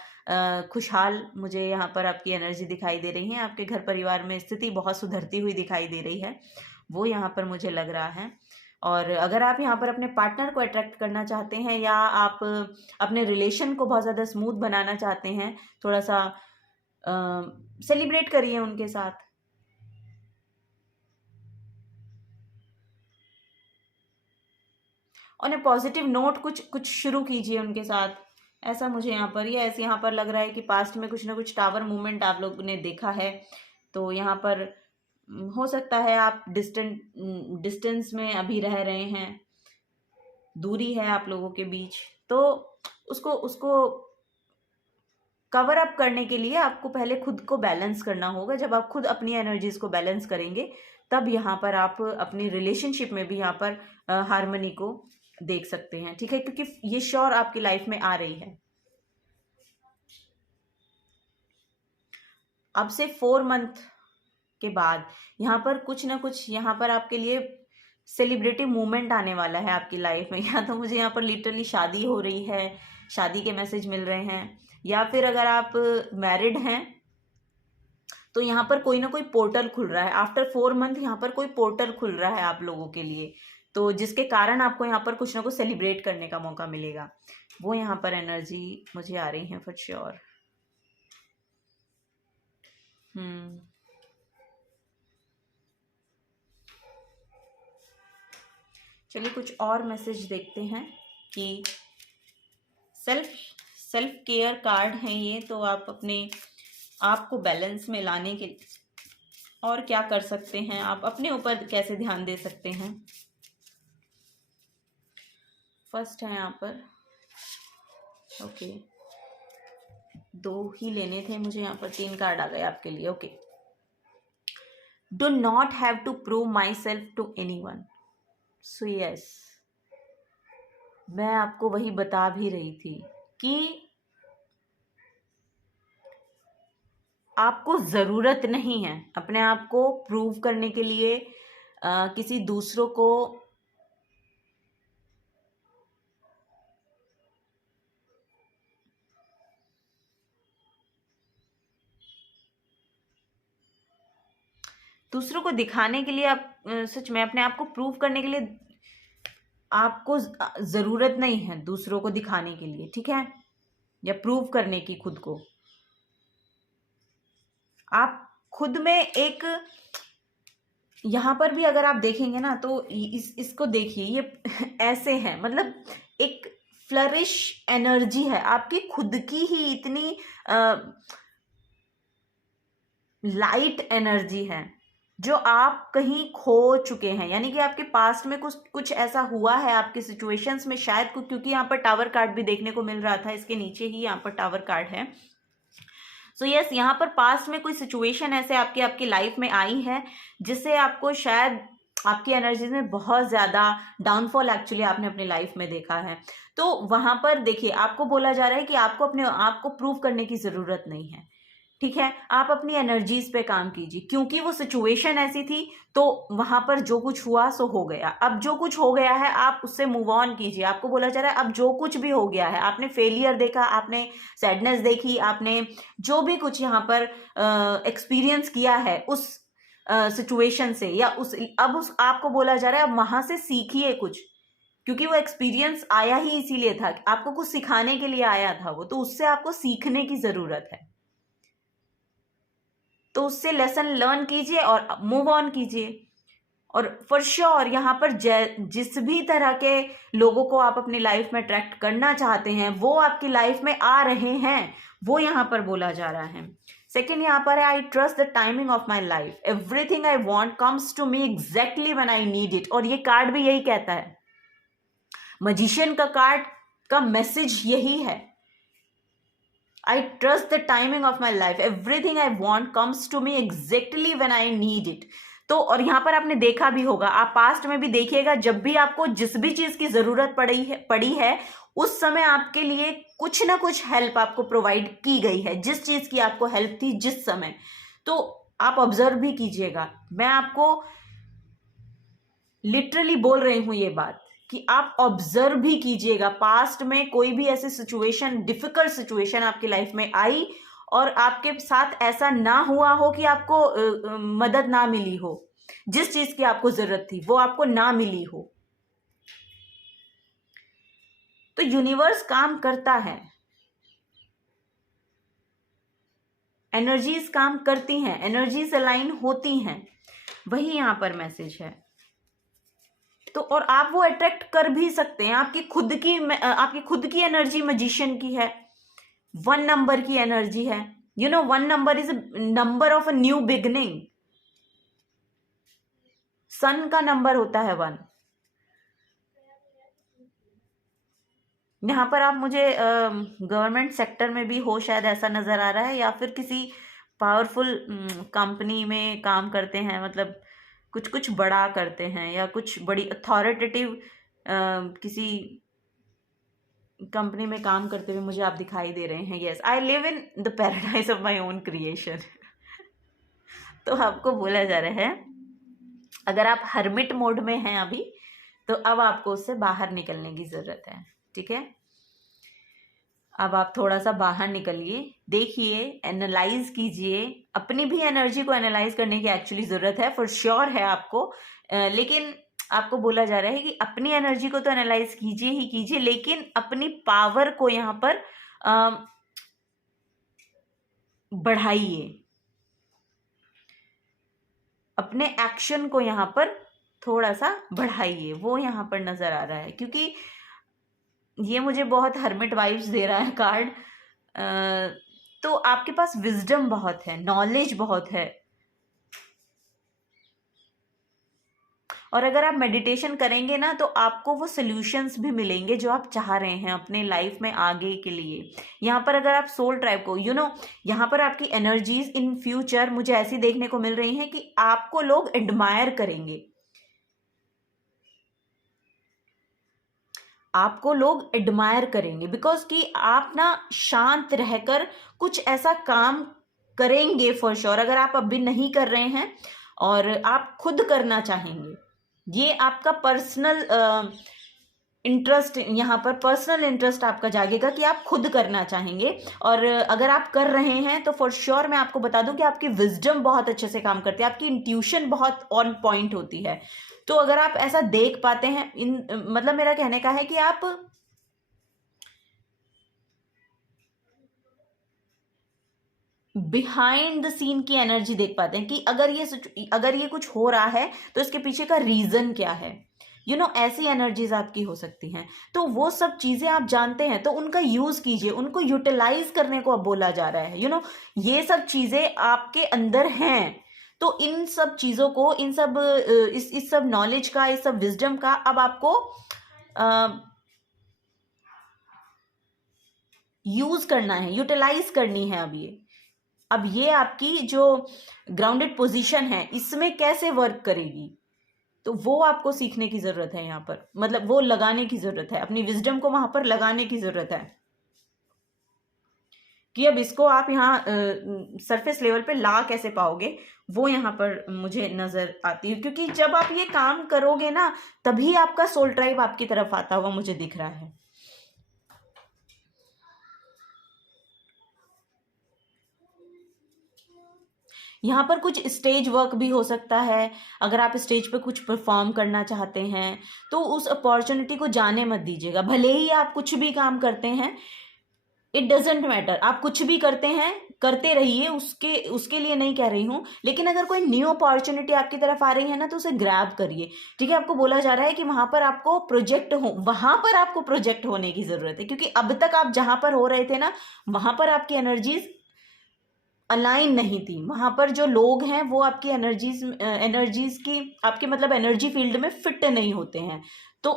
खुशहाल, मुझे यहाँ पर आपकी एनर्जी दिखाई दे रही है। आपके घर परिवार में स्थिति बहुत सुधरती हुई दिखाई दे रही है, वो यहाँ पर मुझे लग रहा है। और अगर आप यहाँ पर अपने पार्टनर को अट्रैक्ट करना चाहते हैं, या आप अपने रिलेशन को बहुत ज़्यादा स्मूथ बनाना चाहते हैं, थोड़ा सा सेलिब्रेट करिए उनके साथ। ऑन ए पॉजिटिव नोट कुछ शुरू कीजिए उनके साथ, ऐसा मुझे यहाँ पर लग रहा है कि पास्ट में कुछ ना कुछ टावर मूवमेंट आप लोगों ने देखा है। तो यहाँ पर हो सकता है आप डिस्टेंस में अभी रह रहे हैं, दूरी है आप लोगों के बीच, तो उसको कवर अप करने के लिए आपको पहले खुद को बैलेंस करना होगा। जब आप खुद अपनी एनर्जीज को बैलेंस करेंगे तब यहाँ पर आप अपनी रिलेशनशिप में भी यहाँ पर हार्मनी को देख सकते हैं, ठीक है, क्योंकि ये श्योर आपकी लाइफ में आ रही है। अब से 4 मंथ के बाद यहाँ पर कुछ ना कुछ यहाँ पर आपके लिए सेलिब्रेटिव मोमेंट आने वाला है आपकी लाइफ में। या तो मुझे यहाँ पर लिटरली शादी हो रही है, शादी के मैसेज मिल रहे हैं, या फिर अगर आप मैरिड हैं तो यहाँ पर कोई ना कोई पोर्टल खुल रहा है। आफ्टर 4 मंथ यहाँ पर कोई पोर्टल खुल रहा है आप लोगों के लिए, तो जिसके कारण आपको यहाँ पर कुछ ना कुछ सेलिब्रेट करने का मौका मिलेगा, वो यहाँ पर एनर्जी मुझे आ रही है फॉर श्योर। चलिए कुछ और मैसेज देखते हैं कि सेल्फ केयर कार्ड है ये, तो आप अपने आप को बैलेंस में लाने के और क्या कर सकते हैं, आप अपने ऊपर कैसे ध्यान दे सकते हैं। फर्स्ट है यहाँ पर, ओके 2 ही लेने थे मुझे, यहाँ पर 3 कार्ड आ गए आपके लिए। Okay, do not have to prove myself to anyone. So yes, मैं आपको वही बता भी रही थी कि आपको ज़रूरत नहीं है अपने आप को प्रूव करने के लिए किसी दूसरों को दिखाने के लिए। आप सच में अपने आप को प्रूव करने के लिए आपको ज़रूरत नहीं है दूसरों को दिखाने के लिए, ठीक है, या प्रूव करने की खुद को। आप खुद में एक, यहाँ पर भी अगर आप देखेंगे ना तो इसको देखिए, ये ऐसे है, मतलब एक फ्लरिश एनर्जी है आपकी खुद की ही, इतनी लाइट एनर्जी है जो आप कहीं खो चुके हैं, यानी कि आपके पास्ट में कुछ ऐसा हुआ है आपके सिचुएशंस में शायद, क्योंकि यहाँ पर टावर कार्ड भी देखने को मिल रहा था, इसके नीचे ही यहाँ पर टावर कार्ड है। सो यस, यहाँ पर पास्ट में कोई सिचुएशन ऐसे आपकी लाइफ में आई है जिससे आपको शायद आपकी एनर्जीज में बहुत ज़्यादा डाउनफॉल एक्चुअली आपने अपनी लाइफ में देखा है। तो वहाँ पर देखिए, आपको बोला जा रहा है कि आपको अपने आप को प्रूव करने की ज़रूरत नहीं है, ठीक है, आप अपनी एनर्जीज पे काम कीजिए, क्योंकि वो सिचुएशन ऐसी थी तो वहां पर जो कुछ हुआ सो हो गया। अब जो कुछ हो गया है आप उससे मूव ऑन कीजिए। आपको बोला जा रहा है अब जो कुछ भी हो गया है, आपने फेलियर देखा, आपने सैडनेस देखी, आपने जो भी कुछ यहाँ पर एक्सपीरियंस किया है उस सिचुएशन से, या आपको बोला जा रहा है अब वहां से सीखिए कुछ, क्योंकि वो एक्सपीरियंस आया ही इसीलिए था, आपको कुछ सिखाने के लिए आया था वो, तो उससे आपको सीखने की जरूरत है। तो उससे लेसन लर्न कीजिए और मूव ऑन कीजिए। और फॉर श्योर यहाँ पर जिस भी तरह के लोगों को आप अपनी लाइफ में अट्रैक्ट करना चाहते हैं वो आपकी लाइफ में आ रहे हैं, वो यहाँ पर बोला जा रहा है। सेकेंड यहाँ पर है, I trust the timing of my life, everything I want comes to me exactly when I need it. और ये कार्ड भी यही कहता है, मजिशियन का कार्ड का मैसेज यही है, I trust the timing of my life. Everything I want comes to me exactly when I need it. तो और यहाँ पर आपने देखा भी होगा, आप पास्ट में भी देखिएगा, जब भी आपको जिस भी चीज की जरूरत पड़ी है उस समय आपके लिए कुछ ना कुछ हेल्प आपको प्रोवाइड की गई है, जिस चीज की आपको हेल्प थी जिस समय। तो आप ऑब्जर्व भी कीजिएगा, मैं आपको लिटरली बोल रही हूं ये बात कि आप ऑब्जर्व भी कीजिएगा, पास्ट में कोई भी ऐसी सिचुएशन, डिफिकल्ट सिचुएशन आपकी लाइफ में आई और आपके साथ ऐसा ना हुआ हो कि आपको मदद ना मिली हो, जिस चीज की आपको जरूरत थी वो आपको ना मिली हो। तो यूनिवर्स काम करता है, एनर्जीज काम करती हैं, एनर्जीज अलाइन होती हैं, वही यहां पर मैसेज है। तो और आप वो अट्रैक्ट कर भी सकते हैं, आपकी खुद की एनर्जी मजिशियन की है, 1 नंबर की एनर्जी है। 1 number is number of a new beginning, sun का नंबर होता है 1। यहाँ पर आप मुझे गवर्नमेंट सेक्टर में भी हो शायद ऐसा नजर आ रहा है, या फिर किसी पावरफुल कंपनी में काम करते हैं, मतलब कुछ बड़ा करते हैं, या कुछ बड़ी अथॉरिटेटिव किसी कंपनी में काम करते हुए मुझे आप दिखाई दे रहे हैं। Yes, I live in the paradise of my own creation. तो आपको बोला जा रहा है अगर आप हर्मिट मोड में हैं अभी, तो अब आपको उससे बाहर निकलने की जरूरत है, ठीक है। अब आप थोड़ा सा बाहर निकलिए, देखिए, एनालाइज कीजिए, अपनी भी एनर्जी को एनालाइज करने की एक्चुअली ज़रूरत है, फॉर श्योर है आपको, लेकिन आपको बोला जा रहा है कि अपनी एनर्जी को तो एनालाइज कीजिए ही कीजिए, लेकिन अपनी पावर को यहाँ पर बढ़ाइए, अपने एक्शन को यहाँ पर थोड़ा सा बढ़ाइए, वो यहाँ पर नजर आ रहा है। क्योंकि ये मुझे बहुत हर्मिट वाइब्स दे रहा है कार्ड। तो आपके पास विजडम बहुत है, नॉलेज बहुत है, और अगर आप मेडिटेशन करेंगे ना तो आपको वो सॉल्यूशंस भी मिलेंगे जो आप चाह रहे हैं अपने लाइफ में आगे के लिए। यहाँ पर अगर आप सोल ट्राइब को यहाँ पर आपकी एनर्जीज इन फ्यूचर मुझे ऐसी देखने को मिल रही हैं कि आपको लोग एडमायर करेंगे, आपको लोग एडमायर करेंगे, बिकॉज कि आप ना शांत रहकर कुछ ऐसा काम करेंगे फॉर श्योर। अगर आप अभी नहीं कर रहे हैं और आप खुद करना चाहेंगे, ये आपका पर्सनल इंटरेस्ट, यहाँ पर पर्सनल इंटरेस्ट आपका जागेगा कि आप खुद करना चाहेंगे। और अगर आप कर रहे हैं तो फॉर श्योर मैं आपको बता दूं कि आपकी विजडम बहुत अच्छे से काम करती है, आपकी इंट्यूशन बहुत ऑन पॉइंट होती है। तो अगर आप ऐसा देख पाते हैं, मतलब मेरा कहने का है कि आप बिहाइंड द सीन की एनर्जी देख पाते हैं कि अगर ये कुछ हो रहा है तो इसके पीछे का रीजन क्या है। ऐसी एनर्जीज आपकी हो सकती हैं। तो वो सब चीजें आप जानते हैं तो उनका यूज कीजिए, उनको यूटिलाइज करने को अब बोला जा रहा है। ये सब चीजें आपके अंदर हैं, तो इन सब चीजों को, इन सब इस सब नॉलेज का, इस सब विजडम का अब आपको यूज करना है, यूटिलाइज करनी है। अब ये आपकी जो ग्राउंडेड पोजीशन है इसमें कैसे वर्क करेगी, तो वो आपको सीखने की जरूरत है। यहाँ पर मतलब वो लगाने की जरूरत है, अपनी विजडम को वहां पर लगाने की जरूरत है कि अब इसको आप यहाँ सरफेस लेवल पे ला कैसे पाओगे, वो यहाँ पर मुझे नजर आती है। क्योंकि जब आप ये काम करोगे ना तभी आपका सोल ट्राइब आपकी तरफ आता हुआ मुझे दिख रहा है। यहाँ पर कुछ स्टेज वर्क भी हो सकता है। अगर आप स्टेज पे कुछ परफॉर्म करना चाहते हैं तो उस अपॉर्चुनिटी को जाने मत दीजिएगा। भले ही आप कुछ भी काम करते हैं, इट डजेंट मैटर, आप कुछ भी करते हैं करते रहिए, उसके लिए नहीं कह रही हूं। लेकिन अगर कोई न्यू अपॉर्चुनिटी आपकी तरफ आ रही है ना तो उसे ग्रैब करिए। ठीक है, आपको बोला जा रहा है कि वहां पर आपको प्रोजेक्ट होने की जरूरत है। क्योंकि अब तक आप जहां पर हो रहे थे ना वहां पर आपकी एनर्जीज अलाइन नहीं थी, वहां पर जो लोग हैं वो आपकी एनर्जीज की, आपके मतलब एनर्जी फील्ड में फिट नहीं होते हैं। तो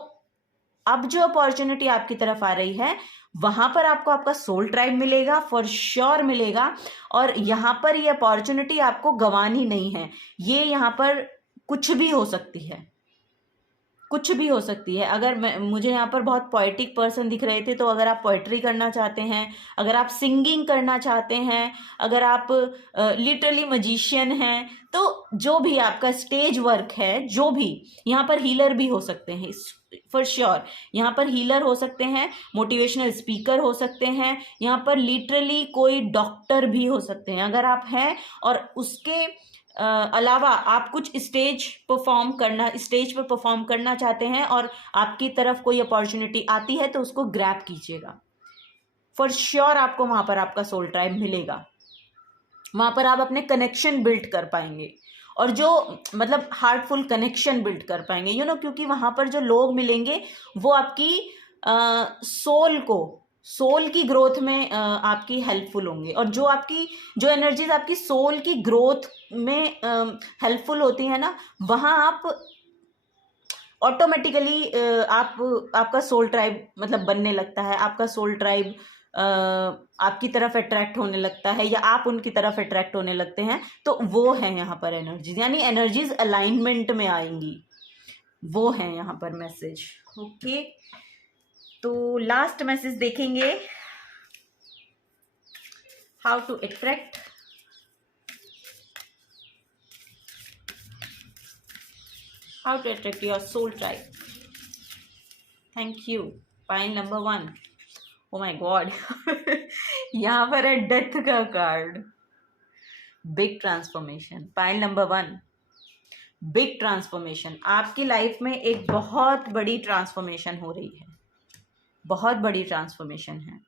अब जो अपॉर्चुनिटी आपकी तरफ आ रही है वहां पर आपको आपका सोल ट्राइब मिलेगा, फॉर श्योर मिलेगा। और यहां पर ये अपॉर्चुनिटी आपको गंवानी नहीं है। ये यहां पर कुछ भी हो सकती है, कुछ भी हो सकती है। अगर मुझे यहाँ पर बहुत पोएटिक पर्सन दिख रहे थे, तो अगर आप पोएट्री करना चाहते हैं, अगर आप सिंगिंग करना चाहते हैं, अगर आप लिटरली मजिशियन हैं, तो जो भी आपका स्टेज वर्क है, जो भी, यहाँ पर हीलर भी हो सकते हैं फॉर श्योर। यहाँ पर हीलर हो सकते हैं, मोटिवेशनल स्पीकर हो सकते हैं, यहाँ पर लिटरली कोई डॉक्टर भी हो सकते हैं अगर आप हैं। और उसके अलावा आप कुछ स्टेज पे परफॉर्म करना चाहते हैं और आपकी तरफ कोई अपॉर्चुनिटी आती है तो उसको ग्रैब कीजिएगा। फॉर श्योर आपको वहां पर आपका सोल ट्राइब मिलेगा, वहां पर आप अपने कनेक्शन बिल्ड कर पाएंगे, और जो मतलब हार्टफुल कनेक्शन बिल्ड कर पाएंगे। क्योंकि वहां पर जो लोग मिलेंगे वो आपकी सोल की ग्रोथ में आपकी हेल्पफुल होंगे। और जो एनर्जीज आपकी सोल की ग्रोथ में हेल्पफुल होती है ना, वहां आप ऑटोमेटिकली आपका सोल ट्राइब मतलब बनने लगता है। आपका सोल ट्राइब आपकी तरफ अट्रैक्ट होने लगता है, या आप उनकी तरफ अट्रैक्ट होने लगते हैं। तो वो है यहाँ पर एनर्जीज, यानी एनर्जीज अलाइनमेंट में आएंगी, वो है यहाँ पर मैसेज। ओके, तो लास्ट मैसेज देखेंगे, how to attract your soul tribe. Thank you. Pile number 1, oh my God यहाँ पर है डेथ का card, big transformation. Pile number 1, big transformation, आपकी लाइफ में एक बहुत बड़ी ट्रांसफॉर्मेशन हो रही है, बहुत बड़ी ट्रांसफॉर्मेशन है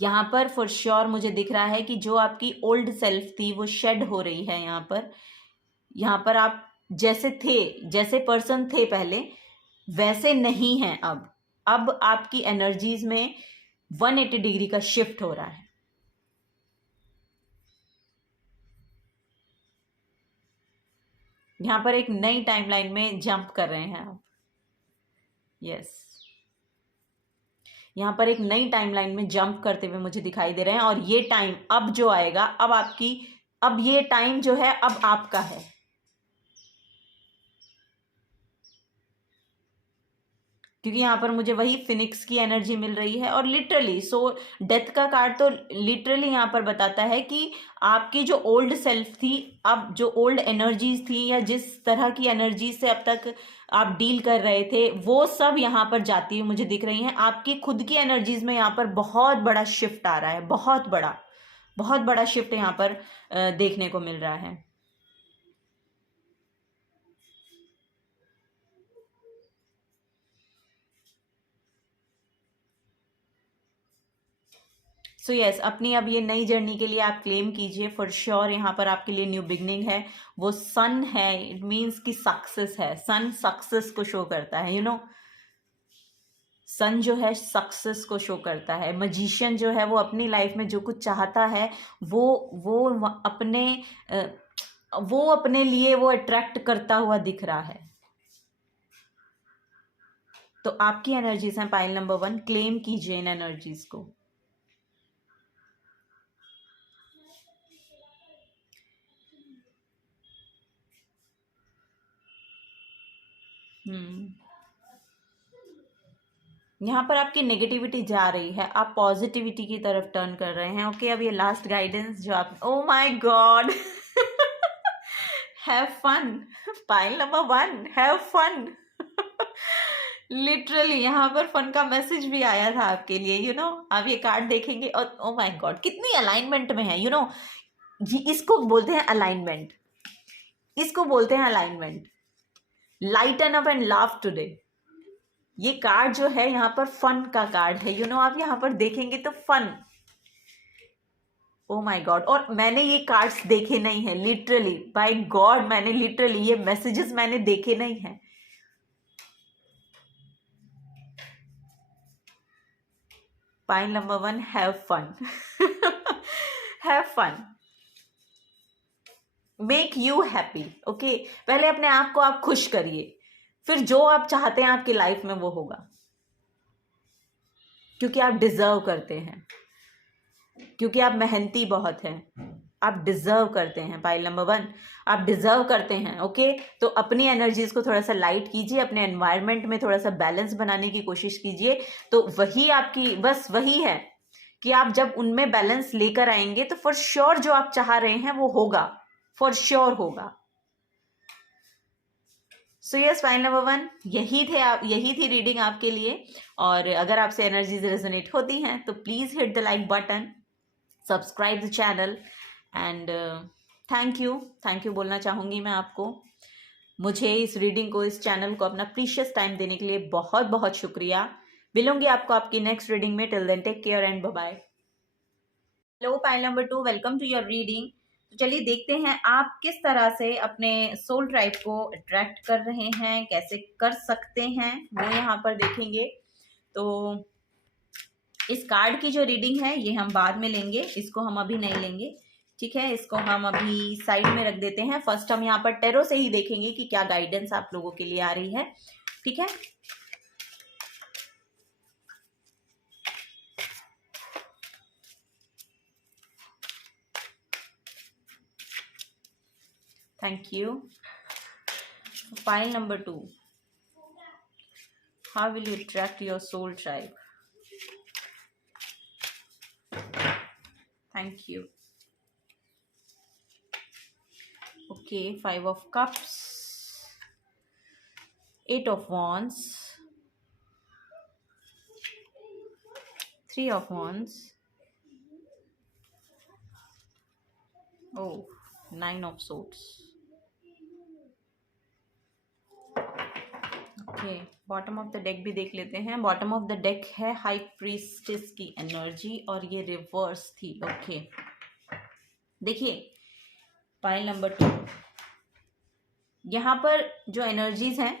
यहाँ पर। फॉर श्योर मुझे दिख रहा है कि जो आपकी ओल्ड सेल्फ थी वो शेड हो रही है यहाँ पर। यहाँ पर आप जैसे थे, जैसे पर्सन थे पहले, वैसे नहीं हैं अब आपकी एनर्जीज में 180 डिग्री का शिफ्ट हो रहा है। यहाँ पर एक नई टाइमलाइन में जंप कर रहे हैं आप। यस, यहाँ पर एक नई टाइमलाइन में जंप करते हुए मुझे दिखाई दे रहे हैं। और ये टाइम अब जो आएगा, अब ये टाइम जो है अब आपका है। क्योंकि यहाँ पर मुझे वही फिनिक्स की एनर्जी मिल रही है। और लिटरली डेथ का कार्ड तो लिटरली यहाँ पर बताता है कि आपकी जो ओल्ड सेल्फ थी, अब जो ओल्ड एनर्जीज थी या जिस तरह की एनर्जी से अब तक आप डील कर रहे थे, वो सब यहाँ पर जाती हुई मुझे दिख रही हैं। आपकी खुद की एनर्जीज में यहाँ पर बहुत बड़ा शिफ्ट आ रहा है, बहुत बड़ा शिफ्ट यहाँ पर देखने को मिल रहा है। सो यस, अपनी अब ये नई जर्नी के लिए आप क्लेम कीजिए। फॉर श्योर यहाँ पर आपके लिए न्यू बिगनिंग है। वो सन है, इट मीन्स कि सक्सेस है। सन सक्सेस को शो करता है, यू नो। सन जो है सक्सेस को शो करता है। मजिशियन जो है वो अपनी लाइफ में जो कुछ चाहता है वो अपने वो अपने लिए वो अट्रैक्ट करता हुआ दिख रहा है। तो आपकी एनर्जीज हैं पाइल नंबर 1, क्लेम कीजिए इन एनर्जीज को। यहाँ पर आपकी नेगेटिविटी जा रही है, आप पॉजिटिविटी की तरफ टर्न कर रहे हैं। ओके, अब ये लास्ट गाइडेंस जो आप, oh my god, have fun. Pile number 1, have fun. Literally यहाँ पर फन का मैसेज भी आया था आपके लिए, यू नो। आप ये कार्ड देखेंगे और ओ माय गॉड कितनी अलाइनमेंट में है, यू नो। इसको बोलते हैं अलाइनमेंट, इसको बोलते हैं alignment. Lighten up and laugh today. ये कार्ड जो है यहाँ पर फन का कार्ड है, यू नो। आप यहाँ पर देखेंगे तो फन, ओ माय गॉड। और मैंने ये कार्ड्स देखे नहीं है, लिटरली बाय गॉड, मैंने लिटरली ये मैसेजेस मैंने देखे नहीं है। Pile number 1, have fun. Have fun, make you happy. Okay, पहले अपने आप को आप खुश करिए, फिर जो आप चाहते हैं आपकी लाइफ में वो होगा, क्योंकि आप डिजर्व करते हैं, क्योंकि आप मेहनती बहुत हैं, आप डिजर्व करते हैं। पाइल नंबर 1, आप डिजर्व करते हैं। ओके, तो अपनी एनर्जीज को थोड़ा सा लाइट कीजिए, अपने एनवायरनमेंट में थोड़ा सा बैलेंस बनाने की कोशिश कीजिए। तो वही आपकी, बस वही है कि आप जब उनमें बैलेंस लेकर आएंगे तो फॉर श्योर जो आप चाह रहे हैं वो होगा, फॉर श्योर होगा। सो यस, पाइल नंबर 1, यही थी रीडिंग आपके लिए। और अगर आपसे एनर्जीज रेजोनेट होती हैं तो please hit the like button, subscribe the channel and thank you बोलना चाहूँगी मैं आपको। मुझे इस रीडिंग को, इस चैनल को अपना प्रीशियस टाइम देने के लिए बहुत बहुत शुक्रिया। मिलूंगी आपको आपकी नेक्स्ट रीडिंग में। Till then take care and bye bye. Hello pile number 2, welcome to your reading. तो चलिए देखते हैं आप किस तरह से अपने सोल ट्राइब को अट्रैक्ट कर रहे हैं, कैसे कर सकते हैं वो यहाँ पर देखेंगे। तो इस कार्ड की जो रीडिंग है ये हम बाद में लेंगे, इसको हम अभी नहीं लेंगे, ठीक है। इसको हम अभी साइड में रख देते हैं। फर्स्ट हम यहाँ पर टेरो से ही देखेंगे कि क्या गाइडेंस आप लोगों के लिए आ रही है, ठीक है। Thank you. Pile number 2, how will you attract your soul tribe? Thank you. Okay, 5 of cups, 8 of wands, 3 of wands, oh, 9 of swords. Okay, bottom of the deck भी देख लेते हैं। बॉटम ऑफ द डेक है high priestess की energy और ये reverse थी। Okay, देखिए पाइल नंबर 2, यहाँ पर जो एनर्जीज हैं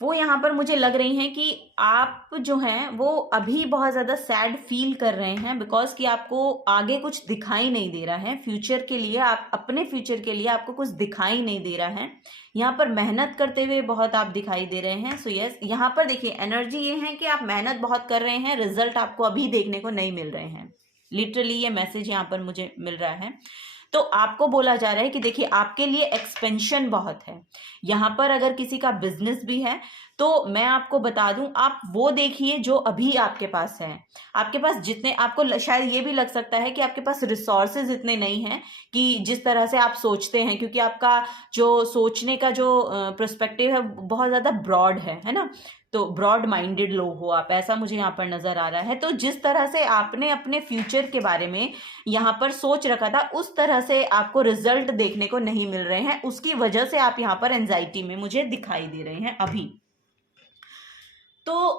वो यहाँ पर मुझे लग रही हैं कि आप जो हैं वो अभी बहुत ज़्यादा सैड फील कर रहे हैं, बिकॉज कि आपको आगे कुछ दिखाई नहीं दे रहा है। फ्यूचर के लिए, आप अपने फ्यूचर के लिए आपको कुछ दिखाई नहीं दे रहा है। यहाँ पर मेहनत करते हुए बहुत आप दिखाई दे रहे हैं। सो यस, यहाँ पर देखिए एनर्जी ये है कि आप मेहनत बहुत कर रहे हैं, रिजल्ट आपको अभी देखने को नहीं मिल रहे हैं। लिटरली ये मैसेज यहाँ पर मुझे मिल रहा है। तो आपको बोला जा रहा है कि देखिए आपके लिए एक्सपेंशन बहुत है। यहाँ पर अगर किसी का बिजनेस भी है तो मैं आपको बता दूं, आप वो देखिए जो अभी आपके पास है। आपके पास जितने, आपको शायद ये भी लग सकता है कि आपके पास रिसोर्सेज इतने नहीं हैं कि जिस तरह से आप सोचते हैं, क्योंकि आपका जो सोचने का जो पर्सपेक्टिव है बहुत ज़्यादा ब्रॉड है ना। तो ब्रॉड माइंडेड लोग हो आप, ऐसा मुझे यहाँ पर नजर आ रहा है। तो जिस तरह से आपने अपने फ्यूचर के बारे में यहाँ पर सोच रखा था, उस तरह से आपको रिजल्ट देखने को नहीं मिल रहे हैं। उसकी वजह से आप यहाँ पर एंजाइटी में मुझे दिखाई दे रहे हैं अभी। तो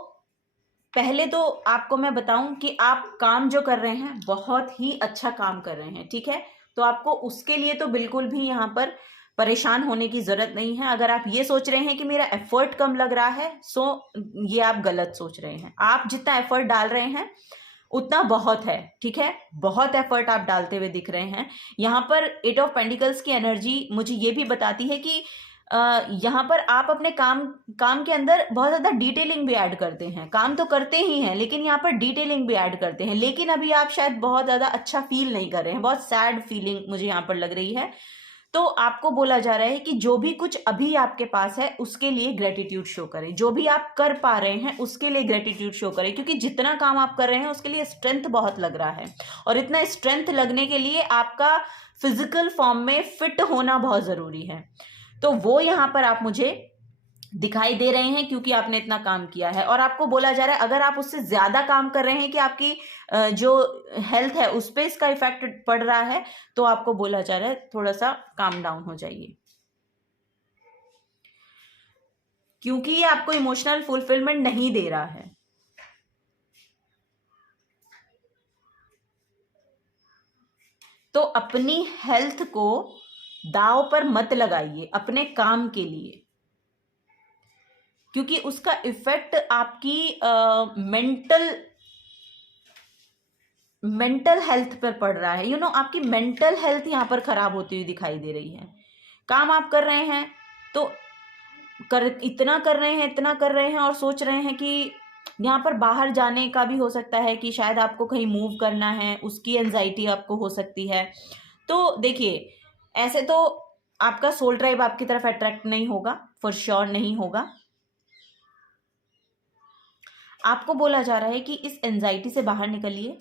पहले तो आपको मैं बताऊं कि आप काम जो कर रहे हैं बहुत ही अच्छा काम कर रहे हैं, ठीक है। तो आपको उसके लिए तो बिल्कुल भी यहाँ पर परेशान होने की जरूरत नहीं है। अगर आप ये सोच रहे हैं कि मेरा एफर्ट कम लग रहा है, सो ये आप गलत सोच रहे हैं। आप जितना एफर्ट डाल रहे हैं उतना बहुत है, ठीक है। बहुत एफर्ट आप डालते हुए दिख रहे हैं। यहाँ पर 8 ऑफ पेंटिकल्स की एनर्जी मुझे ये भी बताती है कि यहाँ पर आप अपने काम के अंदर बहुत ज़्यादा डिटेलिंग भी ऐड करते हैं। काम तो करते ही हैं लेकिन यहाँ पर डिटेलिंग भी ऐड करते हैं। लेकिन अभी आप शायद बहुत ज़्यादा अच्छा फील नहीं कर रहे हैं, बहुत सैड फीलिंग मुझे यहाँ पर लग रही है। तो आपको बोला जा रहा है कि जो भी कुछ अभी आपके पास है उसके लिए ग्रेटिट्यूड शो करें। जो भी आप कर पा रहे हैं उसके लिए ग्रेटिट्यूड शो करें, क्योंकि जितना काम आप कर रहे हैं उसके लिए स्ट्रेंथ बहुत लग रहा है। और इतना स्ट्रेंथ लगने के लिए आपका फिजिकल फॉर्म में फिट होना बहुत ज़रूरी है। तो वो यहाँ पर आप मुझे दिखाई दे रहे हैं क्योंकि आपने इतना काम किया है। और आपको बोला जा रहा है अगर आप उससे ज्यादा काम कर रहे हैं कि आपकी जो हेल्थ है उस पर इसका इफेक्ट पड़ रहा है, तो आपको बोला जा रहा है थोड़ा सा काम डाउन हो जाइए, क्योंकि ये आपको इमोशनल फुलफिलमेंट नहीं दे रहा है। तो अपनी हेल्थ को दांव पर मत लगाइए अपने काम के लिए, क्योंकि उसका इफेक्ट आपकी मेंटल हेल्थ पर पड़ रहा है। आपकी मेंटल हेल्थ यहाँ पर खराब होती हुई दिखाई दे रही है। काम आप कर रहे हैं तो इतना कर रहे हैं और सोच रहे हैं कि यहाँ पर बाहर जाने का भी हो सकता है कि शायद आपको कहीं मूव करना है, उसकी एंजाइटी आपको हो सकती है। तो देखिए ऐसे तो आपका सोल ट्राइब आपकी तरफ अट्रैक्ट नहीं होगा, फॉर श्योर नहीं होगा। आपको बोला जा रहा है कि इस एंजाइटी से बाहर निकलिए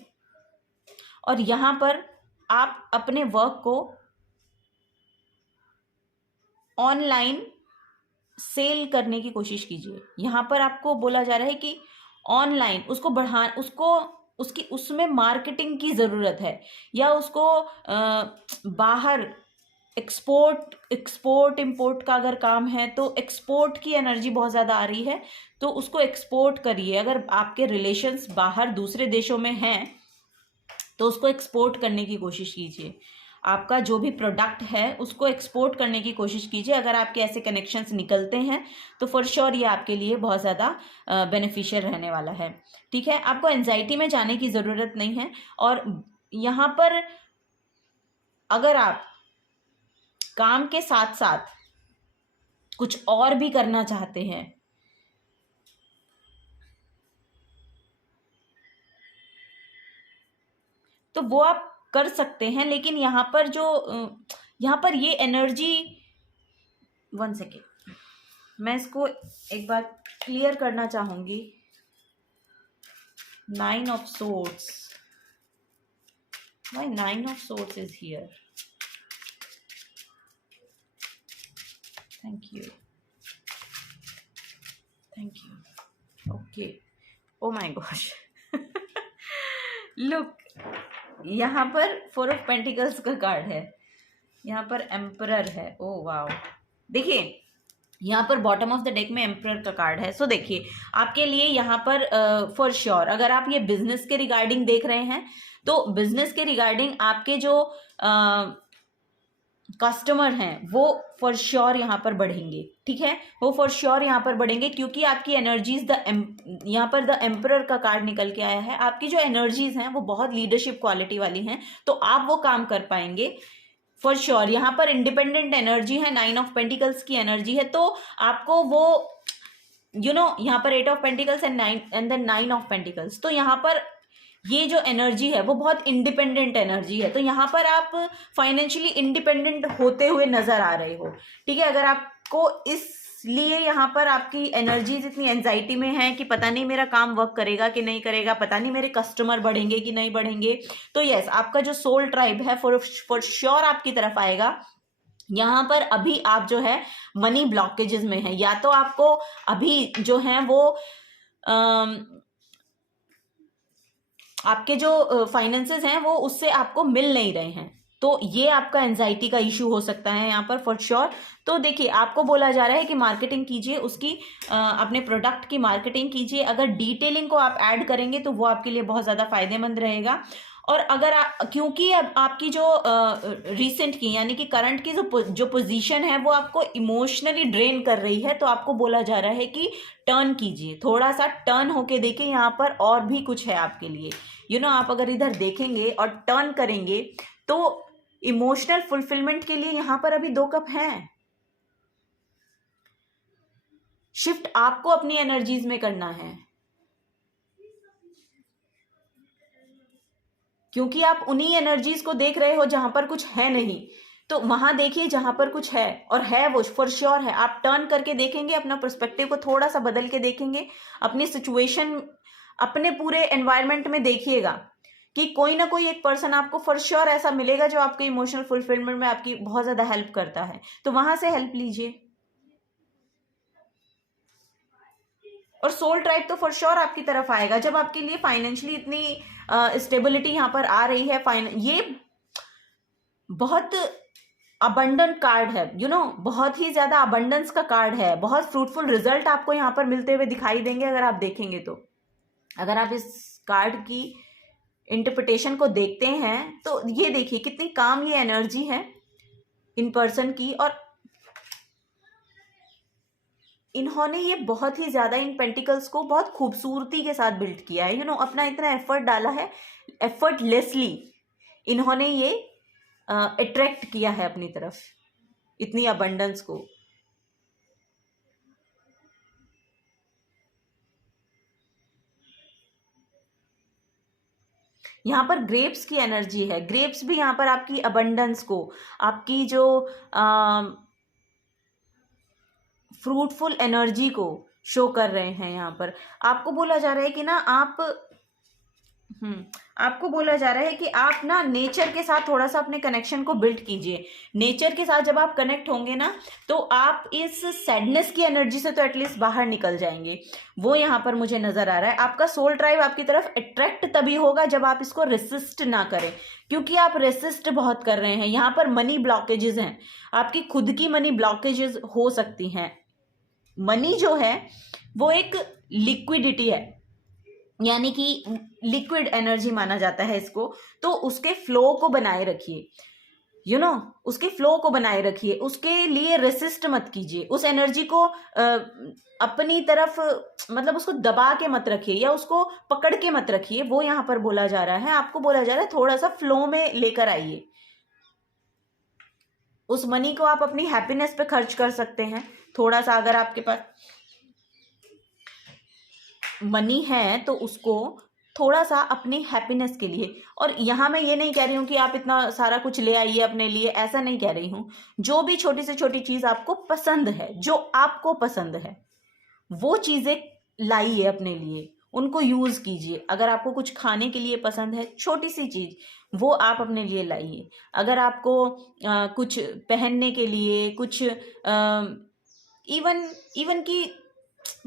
और यहाँ पर आप अपने वर्क को ऑनलाइन सेल करने की कोशिश कीजिए। यहाँ पर आपको बोला जा रहा है कि ऑनलाइन उसको उसकी उसमें मार्केटिंग की ज़रूरत है, या उसको बाहर एक्सपोर्ट इंपोर्ट का अगर काम है तो एक्सपोर्ट की एनर्जी बहुत ज़्यादा आ रही है, तो उसको एक्सपोर्ट करिए। अगर आपके रिलेशंस बाहर दूसरे देशों में हैं तो उसको एक्सपोर्ट करने की कोशिश कीजिए। आपका जो भी प्रोडक्ट है उसको एक्सपोर्ट करने की कोशिश कीजिए। अगर आपके ऐसे कनेक्शंस निकलते हैं तो फॉर श्योर ये आपके लिए बहुत ज़्यादा बेनिफिशियल रहने वाला है, ठीक है। आपको एंजाइटी में जाने की ज़रूरत नहीं है। और यहाँ पर अगर आप काम के साथ साथ कुछ और भी करना चाहते हैं तो वो आप कर सकते हैं। लेकिन यहाँ पर ये एनर्जी, 1 सेकेंड, मैं इसको एक बार क्लियर करना चाहूंगी। 9 of swords, why 9 of swords is here? Thank you okay, oh my gosh. Look, यहाँ पर 4 ऑफ पेंटिकल्स का कार्ड है, यहाँ पर एम्परर है। ओ वाओ, देखिए यहाँ पर बॉटम ऑफ द डेक में एम्परर का कार्ड है। सो देखिए आपके लिए यहाँ पर फॉर श्योर अगर आप ये बिजनेस के रिगार्डिंग देख रहे हैं तो बिजनेस के रिगार्डिंग आपके जो कस्टमर हैं वो फॉर श्योर यहाँ पर बढ़ेंगे, ठीक है, वो फॉर श्योर यहाँ पर बढ़ेंगे क्योंकि आपकी एनर्जीज यहाँ पर द एम्परर का कार्ड निकल के आया है। आपकी जो एनर्जीज हैं वो बहुत लीडरशिप क्वालिटी वाली हैं, तो आप वो काम कर पाएंगे फॉर श्योर। यहाँ पर इंडिपेंडेंट एनर्जी है, 9 ऑफ पेंटिकल्स की एनर्जी है, तो आपको वो यहाँ पर 8 of pentacles and then 9 of pentacles, तो यहाँ पर ये जो एनर्जी है वो बहुत इंडिपेंडेंट एनर्जी है, तो यहाँ पर आप फाइनेंशियली इंडिपेंडेंट होते हुए नजर आ रहे हो, ठीक है। अगर आपको इसलिए यहाँ पर आपकी एनर्जीज इतनी एंजाइटी में है कि पता नहीं मेरा काम वर्क करेगा कि नहीं करेगा, पता नहीं मेरे कस्टमर बढ़ेंगे कि नहीं बढ़ेंगे, तो यस आपका जो सोल ट्राइब है फॉर श्योर आपकी तरफ आएगा। यहाँ पर अभी आप जो है मनी ब्लॉकेजेस में है, या तो आपको अभी जो है वो आपके जो फाइनेंसेस हैं वो उससे आपको मिल नहीं रहे हैं, तो ये आपका एंजाइटी का इशू हो सकता है यहाँ पर फॉर श्योर। तो देखिए आपको बोला जा रहा है कि मार्केटिंग कीजिए, उसकी अपने प्रोडक्ट की मार्केटिंग कीजिए। अगर डिटेलिंग को आप ऐड करेंगे तो वो आपके लिए बहुत ज़्यादा फायदेमंद रहेगा। और अगर क्योंकि अब आपकी जो रिसेंट की यानी कि करंट की जो पोजीशन है वो आपको इमोशनली ड्रेन कर रही है, तो आपको बोला जा रहा है कि टर्न कीजिए, थोड़ा सा टर्न होके देखिए, यहाँ पर और भी कुछ है आपके लिए। आप अगर इधर देखेंगे और टर्न करेंगे तो इमोशनल फुलफिलमेंट के लिए यहाँ पर अभी 2 कप हैं। शिफ्ट आपको अपनी एनर्जीज में करना है, क्योंकि आप उन्हीं एनर्जीज को देख रहे हो जहां पर कुछ है नहीं, तो वहां देखिए जहां पर कुछ है, और है वो फॉर श्योर है। आप टर्न करके देखेंगे, अपना पर्सपेक्टिव को थोड़ा सा बदल के देखेंगे, अपनी सिचुएशन अपने पूरे एनवायरनमेंट में देखिएगा कि कोई ना कोई एक पर्सन आपको फॉर श्योर ऐसा मिलेगा जो आपके इमोशनल फुलफिलमेंट में आपकी बहुत ज्यादा हेल्प करता है, तो वहां से हेल्प लीजिए। और सोल ट्राइब तो फॉर श्योर आपकी तरफ आएगा जब आपके लिए फाइनेंशियली इतनी स्टेबिलिटी यहाँ पर आ रही है। ये बहुत अबंडेंट कार्ड है, बहुत ही ज्यादा अबंडेंस का कार्ड है, बहुत फ्रूटफुल रिजल्ट आपको यहाँ पर मिलते हुए दिखाई देंगे अगर आप देखेंगे तो। अगर आप इस कार्ड की इंटरप्रिटेशन को देखते हैं तो ये देखिए कितनी काम ये एनर्जी है इन पर्सन की, और इन्होंने ये बहुत ही ज्यादा इन पेंटिकल्स को बहुत खूबसूरती के साथ बिल्ड किया है, अपना इतना एफर्ट डाला है, एफर्टलेसली इन्होंने ये अट्रैक्ट किया है अपनी तरफ इतनी अबंडेंस को। यहाँ पर ग्रेप्स की एनर्जी है, ग्रेप्स भी यहाँ पर आपकी अबंडेंस को, आपकी जो फ्रूटफुल एनर्जी को शो कर रहे हैं। यहाँ पर आपको बोला जा रहा है कि ना आपको बोला जा रहा है कि आप ना नेचर के साथ थोड़ा सा अपने कनेक्शन को बिल्ड कीजिए। नेचर के साथ जब आप कनेक्ट होंगे ना तो आप इस सैडनेस की एनर्जी से तो एटलीस्ट बाहर निकल जाएंगे, वो यहाँ पर मुझे नजर आ रहा है। आपका सोल ट्राइब आपकी तरफ अट्रैक्ट तभी होगा जब आप इसको रेसिस्ट ना करें, क्योंकि आप रेसिस्ट बहुत कर रहे हैं। यहाँ पर मनी ब्लॉकेजेस हैं, आपकी खुद की मनी ब्लॉकेजेस हो सकती हैं। मनी जो है वो एक लिक्विडिटी है, यानी कि लिक्विड एनर्जी माना जाता है इसको, तो उसके फ्लो को बनाए रखिए, उसके फ्लो को बनाए रखिए, उसके लिए रेसिस्ट मत कीजिए, उस एनर्जी को अपनी तरफ मतलब उसको दबा के मत रखिए या उसको पकड़ के मत रखिए। वो यहाँ पर बोला जा रहा है, आपको बोला जा रहा है थोड़ा सा फ्लो में लेकर आइए। उस मनी को आप अपनी हैप्पीनेस पे खर्च कर सकते हैं थोड़ा सा, अगर आपके पास मनी है तो उसको थोड़ा सा अपनी हैप्पीनेस के लिए। और यहाँ मैं ये नहीं कह रही हूँ कि आप इतना सारा कुछ ले आइए अपने लिए, ऐसा नहीं कह रही हूँ। जो भी छोटी से छोटी चीज आपको पसंद है, जो आपको पसंद है, वो चीजें लाइए अपने लिए, उनको यूज कीजिए। अगर आपको कुछ खाने के लिए पसंद है, छोटी सी चीज, वो आप अपने लिए लाइए। अगर आपको कुछ पहनने के लिए, कुछ इवन की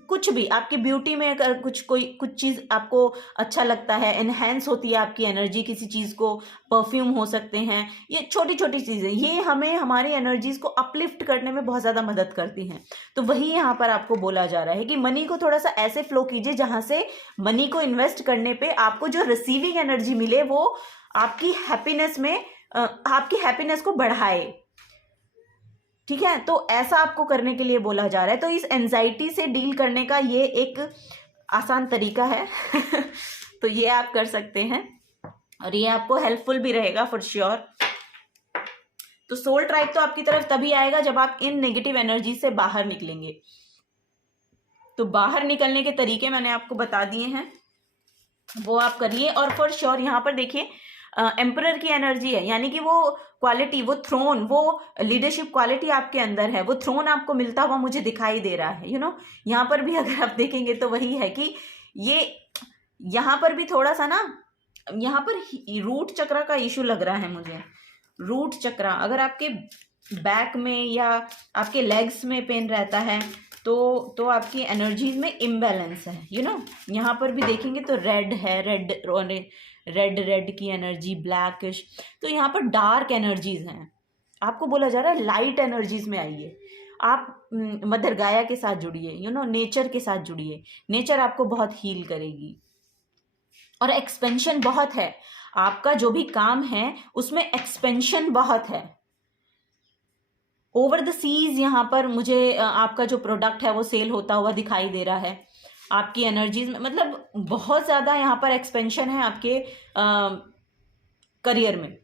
कुछ भी आपकी ब्यूटी में अगर कुछ चीज़ आपको अच्छा लगता है, एनहेंस होती है आपकी एनर्जी किसी चीज़ को, परफ्यूम हो सकते हैं, ये छोटी छोटी चीज़ें, ये हमें हमारी एनर्जीज को अपलिफ्ट करने में बहुत ज़्यादा मदद करती हैं। तो वही यहाँ पर आपको बोला जा रहा है कि मनी को थोड़ा सा ऐसे फ्लो कीजिए जहाँ से मनी को इन्वेस्ट करने पे आपको जो रिसीविंग एनर्जी मिले वो आपकी हैप्पीनेस को बढ़ाए। ठीक है, तो ऐसा आपको करने के लिए बोला जा रहा है। तो इस एंजाइटी से डील करने का ये एक आसान तरीका है तो ये आप कर सकते हैं और ये आपको हेल्पफुल भी रहेगा फॉर श्योर। तो सोल ट्राइब तो आपकी तरफ तभी आएगा जब आप इन नेगेटिव एनर्जी से बाहर निकलेंगे। तो बाहर निकलने के तरीके मैंने आपको बता दिए हैं, वो आप करिए। और फॉर श्योर यहाँ पर देखिए एम्परर की एनर्जी है, यानी कि वो क्वालिटी, वो थ्रोन, वो लीडरशिप क्वालिटी आपके अंदर है, वो थ्रोन आपको मिलता हुआ मुझे दिखाई दे रहा है। यहाँ पर भी अगर आप देखेंगे तो वही है कि ये यहाँ पर भी थोड़ा सा ना, यहाँ पर रूट चक्र का इशू लग रहा है मुझे। रूट चक्र अगर आपके बैक में या आपके लेग्स में पेन रहता है तो आपकी एनर्जीज में इम्बैलेंस है। यहाँ पर भी देखेंगे तो रेड है, रेड की एनर्जी, ब्लैकिश, तो यहाँ पर डार्क एनर्जीज हैं। आपको बोला जा रहा है लाइट एनर्जीज में आइए, आप मदर गाया के साथ जुड़िए, नेचर के साथ जुड़िए। नेचर आपको बहुत हील करेगी और एक्सपेंशन बहुत है। आपका जो भी काम है उसमें एक्सपेंशन बहुत है। ओवर द सीज यहाँ पर मुझे आपका जो प्रोडक्ट है वो सेल होता हुआ दिखाई दे रहा है। आपकी एनर्जीज में मतलब बहुत ज़्यादा यहाँ पर एक्सपेंशन है आपके करियर में,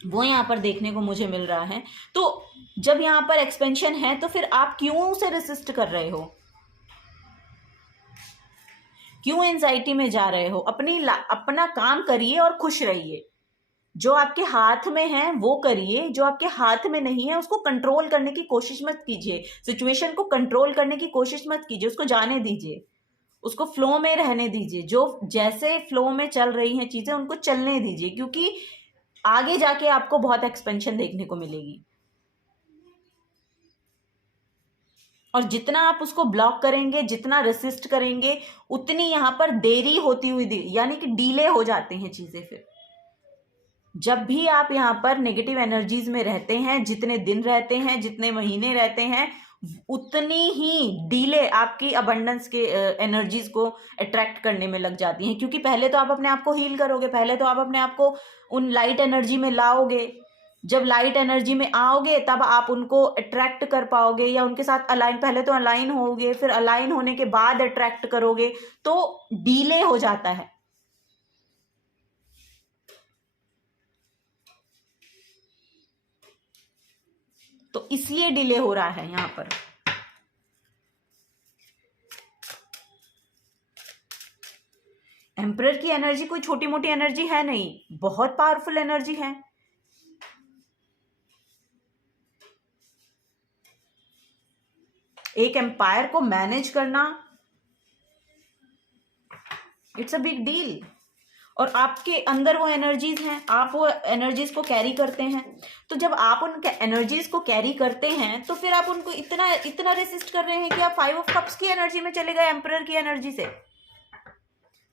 वो यहाँ पर देखने को मुझे मिल रहा है। तो जब यहाँ पर एक्सपेंशन है तो फिर आप क्यों उसे रेसिस्ट कर रहे हो, क्यों एंजाइटी में जा रहे हो? अपना काम करिए और खुश रहिए। जो आपके हाथ में है वो करिए, जो आपके हाथ में नहीं है उसको कंट्रोल करने की कोशिश मत कीजिए। सिचुएशन को कंट्रोल करने की कोशिश मत कीजिए, उसको जाने दीजिए, उसको फ्लो में रहने दीजिए। जो जैसे फ्लो में चल रही हैं चीजें उनको चलने दीजिए, क्योंकि आगे जाके आपको बहुत एक्सपेंशन देखने को मिलेगी। और जितना आप उसको ब्लॉक करेंगे, जितना रेसिस्ट करेंगे, उतनी यहाँ पर देरी होती हुई, यानी कि डीले हो जाती हैं चीजें। फिर जब भी आप यहाँ पर नेगेटिव एनर्जीज में रहते हैं, जितने दिन रहते हैं, जितने महीने रहते हैं, उतनी ही डीले आपकी अबंडेंस के एनर्जीज को अट्रैक्ट करने में लग जाती हैं। क्योंकि पहले तो आप अपने आप को हील करोगे, पहले तो आप अपने आप को उन लाइट एनर्जी में लाओगे। जब लाइट एनर्जी में आओगे तब आप उनको अट्रैक्ट कर पाओगे या उनके साथ अलाइन, पहले तो अलाइन होगे, फिर अलाइन होने के बाद अट्रैक्ट करोगे, तो डीले हो जाता है। तो इसलिए डिले हो रहा है यहाँ पर। एम्परर की एनर्जी कोई छोटी मोटी एनर्जी है नहीं, बहुत पावरफुल एनर्जी है। एक एम्पायर को मैनेज करना, इट्स अ बिग डील। और आपके अंदर वो एनर्जीज हैं, आप वो एनर्जीज को कैरी करते हैं। तो जब आप उनके एनर्जीज को कैरी करते हैं तो फिर आप उनको इतना रेसिस्ट कर रहे हैं कि आप 5 ऑफ कप्स की एनर्जी में चले गए, एम्परर की एनर्जी से।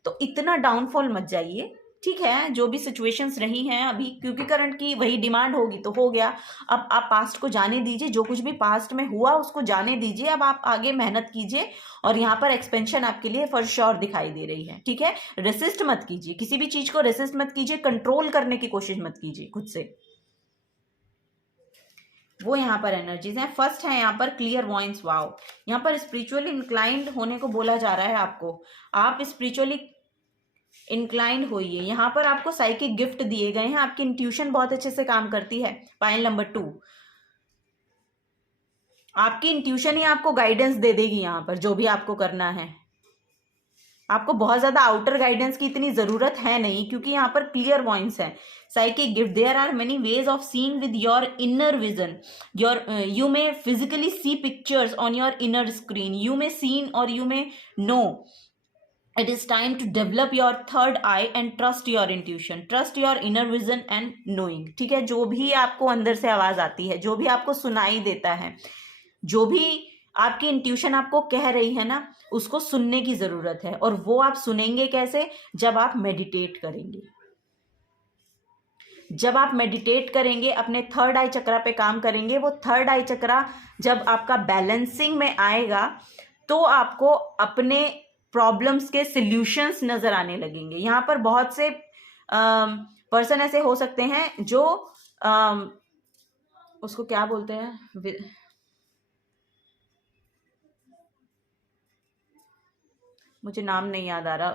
तो इतना डाउनफॉल मत जाइए। ठीक है, जो भी सिचुएशंस रही हैं अभी, क्योंकि करंट की वही डिमांड होगी तो हो गया। अब आप पास्ट को जाने दीजिए, जो कुछ भी पास्ट में हुआ उसको जाने दीजिए। अब आप आगे मेहनत कीजिए और यहाँ पर एक्सपेंशन आपके लिए फॉर श्योर दिखाई दे रही है। ठीक है, रेसिस्ट मत कीजिए, किसी भी चीज को रेसिस्ट मत कीजिए, कंट्रोल करने की कोशिश मत कीजिए खुद से। वो यहाँ पर एनर्जीज हैं। फर्स्ट है यहाँ पर क्लियर वॉइस। वाओ, यहाँ पर स्पिरिचुअली इंक्लाइंड होने को बोला जा रहा है आपको। आप स्पिरिचुअली इंक्लाइंड होइए। यहाँ पर आपको साइकिक गिफ्ट दिए गए हैं, आपकी इंट्यूशन बहुत अच्छे से काम करती है। पाइल नंबर 2, आपकी इंट्यूशन ही आपको गाइडेंस दे देगी यहाँ पर, जो भी आपको करना है। आपको बहुत ज्यादा आउटर गाइडेंस की इतनी जरूरत है नहीं, क्योंकि यहाँ पर क्लियर वॉइस है। Psychic gift, there are many ways of seeing with your inner vision. You may physically see pictures on your inner screen, you may seen और you may know. It is time to develop your third eye and trust your intuition, trust your inner vision and knowing। ठीक है, जो भी आपको अंदर से आवाज आती है, जो भी आपको सुनाई देता है, जो भी आपकी इंट्यूशन आपको कह रही है ना, उसको सुनने की जरूरत है। और वो आप सुनेंगे कैसे? जब आप मेडिटेट करेंगे। जब आप मेडिटेट करेंगे, अपने थर्ड आई चक्रा पे काम करेंगे, वो थर्ड आई चक्रा जब आपका बैलेंसिंग में आएगा तो आपको अपने प्रॉब्लम्स के सॉल्यूशंस नजर आने लगेंगे। यहाँ पर बहुत से पर्सन ऐसे हो सकते हैं जो उसको क्या बोलते हैं, मुझे नाम नहीं याद आ रहा,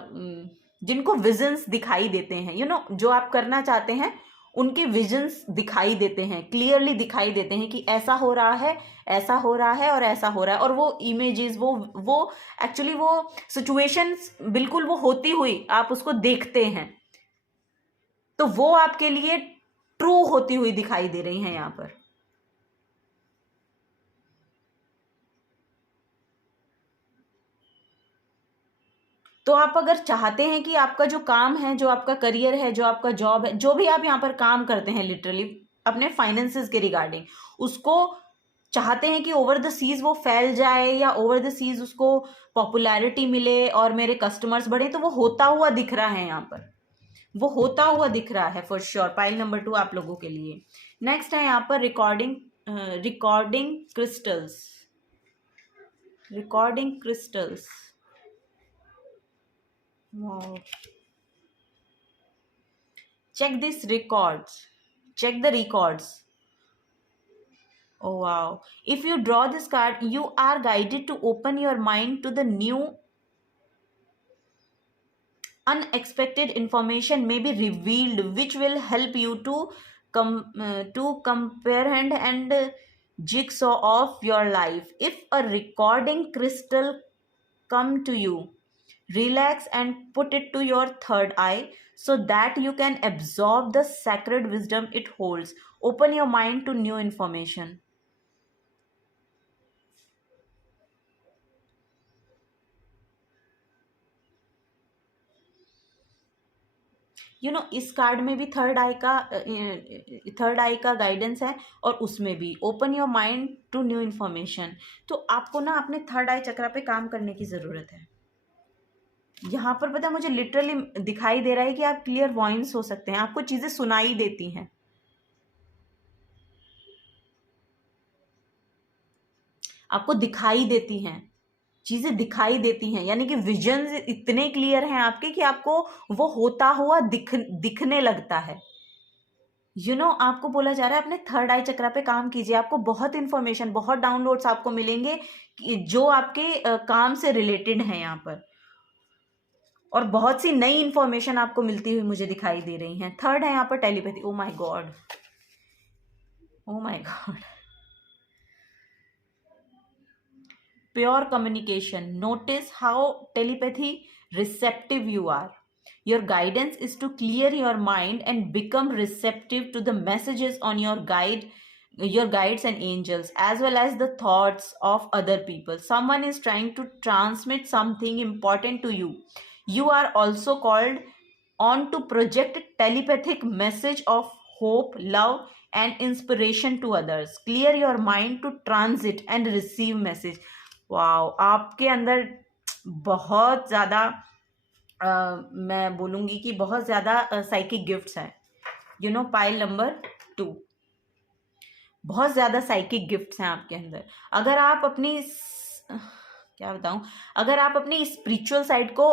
जिनको विजन्स दिखाई देते हैं, जो आप करना चाहते हैं उनके विजन्स दिखाई देते हैं, क्लियरली दिखाई देते हैं कि ऐसा हो रहा है, ऐसा हो रहा है और ऐसा हो रहा है। और वो इमेजेस, वो एक्चुअली वो सिचुएशंस बिल्कुल वो होती हुई आप उसको देखते हैं, तो वो आपके लिए ट्रू होती हुई दिखाई दे रही हैं यहाँ पर। तो आप अगर चाहते हैं कि आपका जो काम है, जो आपका करियर है, जो आपका जॉब है, जो भी आप यहाँ पर काम करते हैं लिटरली अपने फाइनेंसेस के रिगार्डिंग, उसको चाहते हैं कि ओवर द सीज वो फैल जाए या ओवर द सीज उसको पॉपुलैरिटी मिले और मेरे कस्टमर्स बढ़े, तो वो होता हुआ दिख रहा है यहाँ पर, वो होता हुआ दिख रहा है फॉर श्योर। पाइल नंबर 2 आप लोगों के लिए। नेक्स्ट है यहाँ पर recording crystals. Recording crystals, wow. Check these records. Check the records. Oh wow. If you draw this card, you are guided to open your mind to the new unexpected information may be revealed which will help you to comprehend and jigsaw of your life. If a recording crystal come to you, relax and put it to your third eye so that you can absorb the sacred wisdom it holds. Open your mind to new information. इस card में भी third आई का guidance है और उसमें भी open your mind to new information. तो आपको ना अपने थर्ड आई चक्रा पे काम करने की जरूरत है। यहाँ पर पता है मुझे लिटरली दिखाई दे रहा है कि आप क्लियर वॉइस हो सकते हैं, आपको चीजें सुनाई देती हैं, आपको दिखाई देती हैं, चीजें दिखाई देती हैं, यानी कि विजन्स इतने क्लियर हैं आपके कि आपको वो होता हुआ दिखने लगता है। आपको बोला जा रहा है अपने थर्ड आई चक्रा पे काम कीजिए, आपको बहुत इंफॉर्मेशन, बहुत डाउनलोड्स आपको मिलेंगे जो आपके काम से रिलेटेड हैं यहाँ पर, और बहुत सी नई इंफॉर्मेशन आपको मिलती हुई मुझे दिखाई दे रही हैं। थर्ड है यहाँ पर telepathy. O my God, O my God. Pure communication. Notice how telepathy receptive you are. Your guidance is to clear your mind and become receptive to the messages on your guides and angels, as well as the thoughts of other people. Someone is trying to transmit something important to you. You are also called on to project telepathic message of hope, love and inspiration to others. Clear your mind to transit and receive message. Wow, आपके अंदर बहुत ज़्यादा मैं बोलूँगी कि बहुत ज़्यादा psychic gifts हैं। पाइल नंबर 2, बहुत ज़्यादा साइकिक गिफ्ट्स हैं आपके अंदर। अगर आप अपनी क्या बताऊँ, अगर आप अपनी स्पिरिचुअल साइड को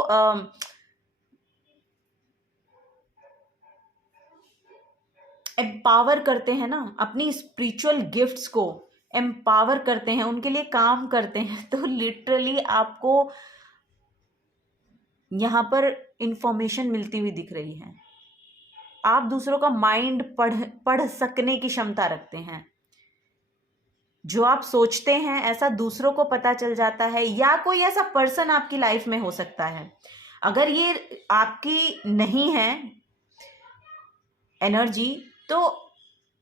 एम्पावर करते हैं ना, अपनी स्पिरिचुअल गिफ्ट्स को एम्पावर करते हैं, उनके लिए काम करते हैं, तो लिटरली आपको यहाँ पर इंफॉर्मेशन मिलती हुई दिख रही है। आप दूसरों का माइंड पढ़ सकने की क्षमता रखते हैं। जो आप सोचते हैं ऐसा दूसरों को पता चल जाता है, या कोई ऐसा पर्सन आपकी लाइफ में हो सकता है। अगर ये आपकी नहीं है एनर्जी, तो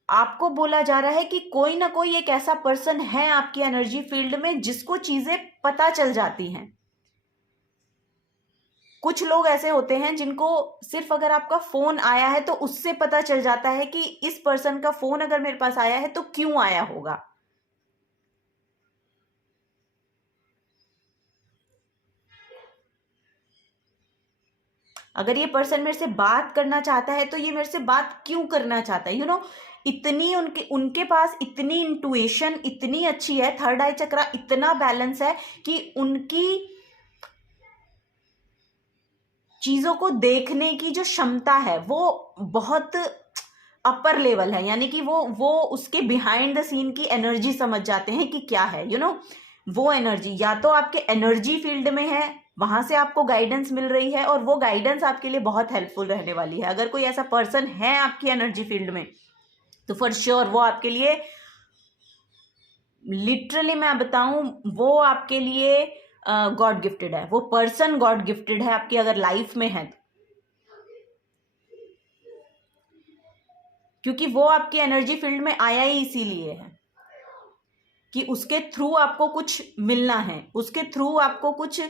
आपको बोला जा रहा है कि कोई ना कोई एक ऐसा पर्सन है आपकी एनर्जी फील्ड में जिसको चीजें पता चल जाती हैं। कुछ लोग ऐसे होते हैं जिनको सिर्फ अगर आपका फोन आया है तो उससे पता चल जाता है कि इस पर्सन का फोन अगर मेरे पास आया है तो क्यों आया होगा। अगर ये पर्सन मेरे से बात करना चाहता है तो ये मेरे से बात क्यों करना चाहता है, यू नो। इतनी उनके पास इतनी इंटुइशन इतनी अच्छी है, थर्ड आई चक्रा इतना बैलेंस है कि उनकी चीजों को देखने की जो क्षमता है वो बहुत अपर लेवल है। यानी कि वो उसके बिहाइंड द सीन की एनर्जी समझ जाते हैं कि क्या है, यू नो। वो एनर्जी या तो आपके एनर्जी फील्ड में है, वहां से आपको गाइडेंस मिल रही है, और वो गाइडेंस आपके लिए बहुत हेल्पफुल रहने वाली है। अगर कोई ऐसा पर्सन है आपकी एनर्जी फील्ड में तो फॉर श्योर वो आपके लिए, लिटरली मैं बताऊं, वो आपके लिए गॉड गिफ्टेड है। वो पर्सन गॉड गिफ्टेड है आपकी अगर लाइफ में है, क्योंकि वो आपकी एनर्जी फील्ड में आया ही इसीलिए है कि उसके थ्रू आपको कुछ मिलना है, उसके थ्रू आपको कुछ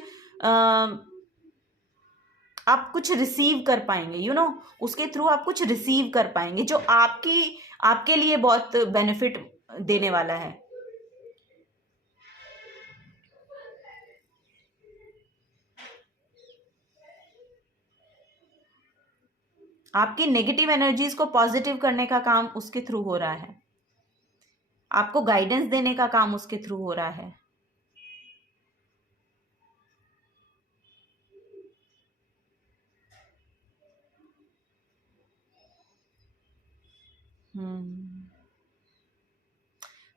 आप कुछ रिसीव कर पाएंगे, यू नो। उसके थ्रू आप कुछ रिसीव कर पाएंगे जो आपके लिए बहुत बेनिफिट देने वाला है। आपकी नेगेटिव एनर्जीज को पॉजिटिव करने का काम उसके थ्रू हो रहा है, आपको गाइडेंस देने का काम उसके थ्रू हो रहा है।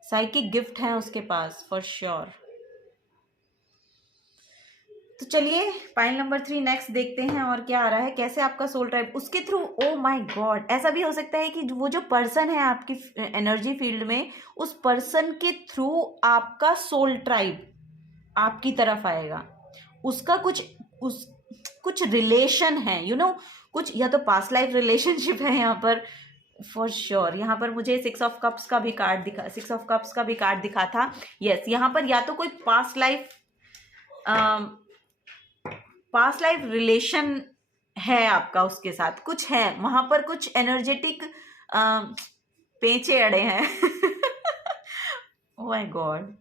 साइकिक गिफ्ट है उसके पास फॉर श्योर। तो चलिए पाइल नंबर 3 नेक्स्ट देखते हैं और क्या आ रहा है, कैसे आपका सोल ट्राइब उसके थ्रू। ओ माय गॉड, ऐसा भी हो सकता है कि वो जो पर्सन है आपकी एनर्जी फील्ड में, उस पर्सन के थ्रू आपका सोल ट्राइब आपकी तरफ आएगा। उसका कुछ रिलेशन है, यू नो, कुछ या तो पास्ट लाइफ रिलेशनशिप है यहाँ पर फॉर श्योर। यहाँ पर मुझे 6 ऑफ कप्स का भी कार्ड दिखा, 6 ऑफ कप्स का भी कार्ड दिखा था। यस, यहाँ पर या तो कोई पास्ट लाइफ रिलेशन है आपका उसके साथ, कुछ है वहां पर, कुछ एनर्जेटिक पेंचे अड़े हैं। ओह माय गॉड,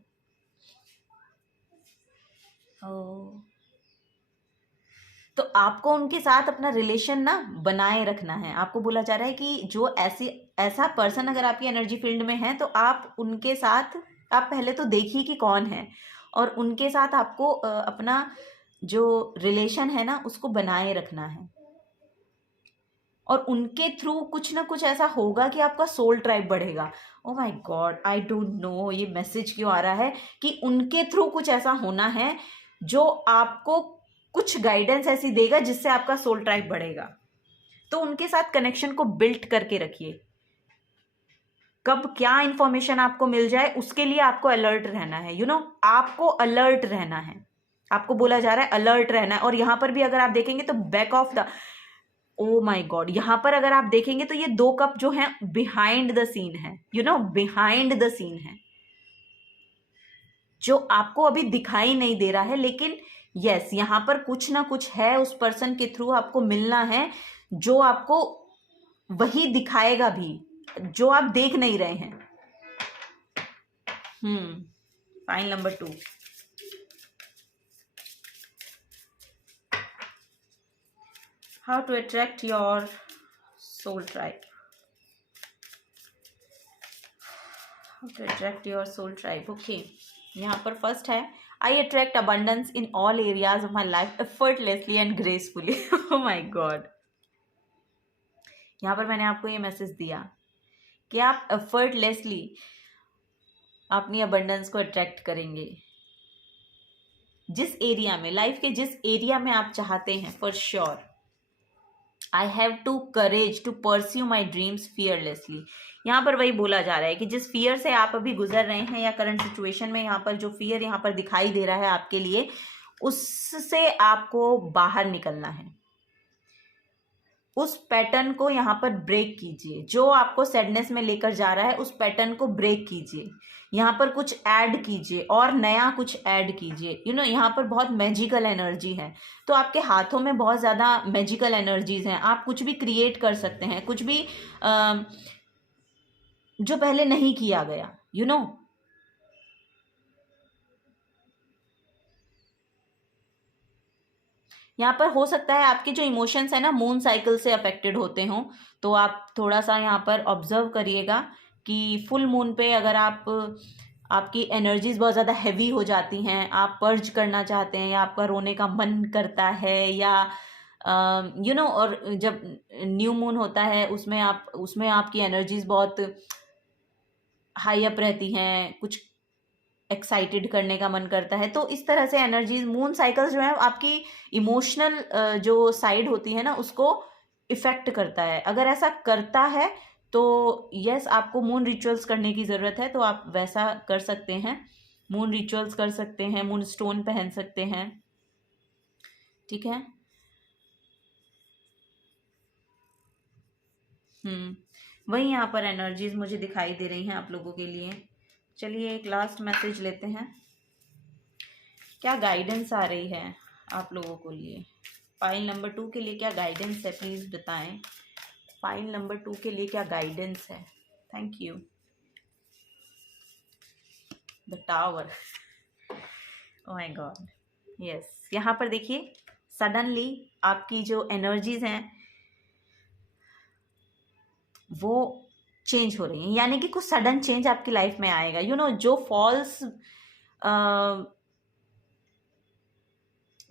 तो आपको उनके साथ अपना रिलेशन ना बनाए रखना है। आपको बोला जा रहा है कि जो ऐसा पर्सन अगर आपकी एनर्जी फील्ड में है तो आप उनके साथ, आप पहले तो देखिए कि कौन है, और उनके साथ आपको अपना जो रिलेशन है ना उसको बनाए रखना है। और उनके थ्रू कुछ ना कुछ ऐसा होगा कि आपका सोल ट्राइब बढ़ेगा। ओ my god, I don't know ये मैसेज क्यों आ रहा है कि उनके थ्रू कुछ ऐसा होना है जो आपको कुछ गाइडेंस ऐसी देगा जिससे आपका सोल ट्राइब बढ़ेगा। तो उनके साथ कनेक्शन को बिल्ड करके रखिए। कब क्या इंफॉर्मेशन आपको मिल जाए उसके लिए आपको अलर्ट रहना है, यू नो। आपको अलर्ट रहना है, आपको बोला जा रहा है अलर्ट रहना है। और यहां पर भी अगर आप देखेंगे तो back of the, O my God, यहां पर अगर आप देखेंगे तो ये 2 कप जो है बिहाइंड द सीन है, you know, behind the scene है, जो आपको अभी दिखाई नहीं दे रहा है। लेकिन यस, यहां पर कुछ ना कुछ है उस पर्सन के थ्रू आपको मिलना है जो आपको वही दिखाएगा भी जो आप देख नहीं रहे हैं। File number 2, how to attract your soul tribe. How to attract your soul tribe. Okay, यहाँ पर फर्स्ट है, I attract abundance in all areas of my life effortlessly and gracefully. Oh my God, यहाँ पर मैंने आपको ये message दिया कि आप एफर्टलेसली अपनी अबंडेंस को अट्रैक्ट करेंगे। जिस एरिया में, लाइफ के जिस एरिया में आप चाहते हैं, for sure I have to courage to pursue my dreams fearlessly. यहाँ पर वही बोला जा रहा है कि जिस फियर से आप अभी गुजर रहे हैं या करंट सिचुएशन में यहाँ पर जो फियर यहाँ पर दिखाई दे रहा है आपके लिए, उससे आपको बाहर निकलना है। उस पैटर्न को यहाँ पर ब्रेक कीजिए, जो आपको सैडनेस में लेकर जा रहा है उस पैटर्न को ब्रेक कीजिए। यहाँ पर कुछ ऐड कीजिए और नया कुछ ऐड कीजिए, यू नो। यहाँ पर बहुत मैजिकल एनर्जी है, तो आपके हाथों में बहुत ज़्यादा मैजिकल एनर्जीज हैं। आप कुछ भी क्रिएट कर सकते हैं, कुछ भी जो पहले नहीं किया गया, यू नो। यहाँ पर हो सकता है आपके जो इमोशंस है ना मून साइकिल से अफेक्टेड होते हों, तो आप थोड़ा सा यहाँ पर ऑब्जर्व करिएगा कि फुल मून पे अगर आपकी एनर्जीज बहुत ज़्यादा हैवी हो जाती हैं, आप पर्ज करना चाहते हैं या आपका रोने का मन करता है, या और जब न्यू मून होता है उसमें आपकी एनर्जीज बहुत हाई अप रहती हैं, कुछ एक्साइटेड करने का मन करता है। तो इस तरह से एनर्जीज मून साइकिल्स जो है आपकी इमोशनल जो साइड होती है ना उसको इफेक्ट करता है। अगर ऐसा करता है तो यस, आपको मून रिचुअल्स करने की ज़रूरत है, तो आप वैसा कर सकते हैं, मून रिचुअल्स कर सकते हैं, मून स्टोन पहन सकते हैं। ठीक है। वही यहाँ पर एनर्जीज मुझे दिखाई दे रही हैं आप लोगों के लिए। चलिए एक लास्ट मैसेज लेते हैं, क्या गाइडेंस आ रही है आप लोगों को लिए। फाइल नंबर 2 के लिए क्या गाइडेंस है, प्लीज़ बताएं। फाइल नंबर 2 के लिए क्या गाइडेंस है। Thank you. The tower, oh my God, yes. यहाँ पर देखिए सडनली आपकी जो एनर्जीज हैं वो चेंज हो रही हैं, यानी कि कुछ सडन चेंज आपकी लाइफ में आएगा।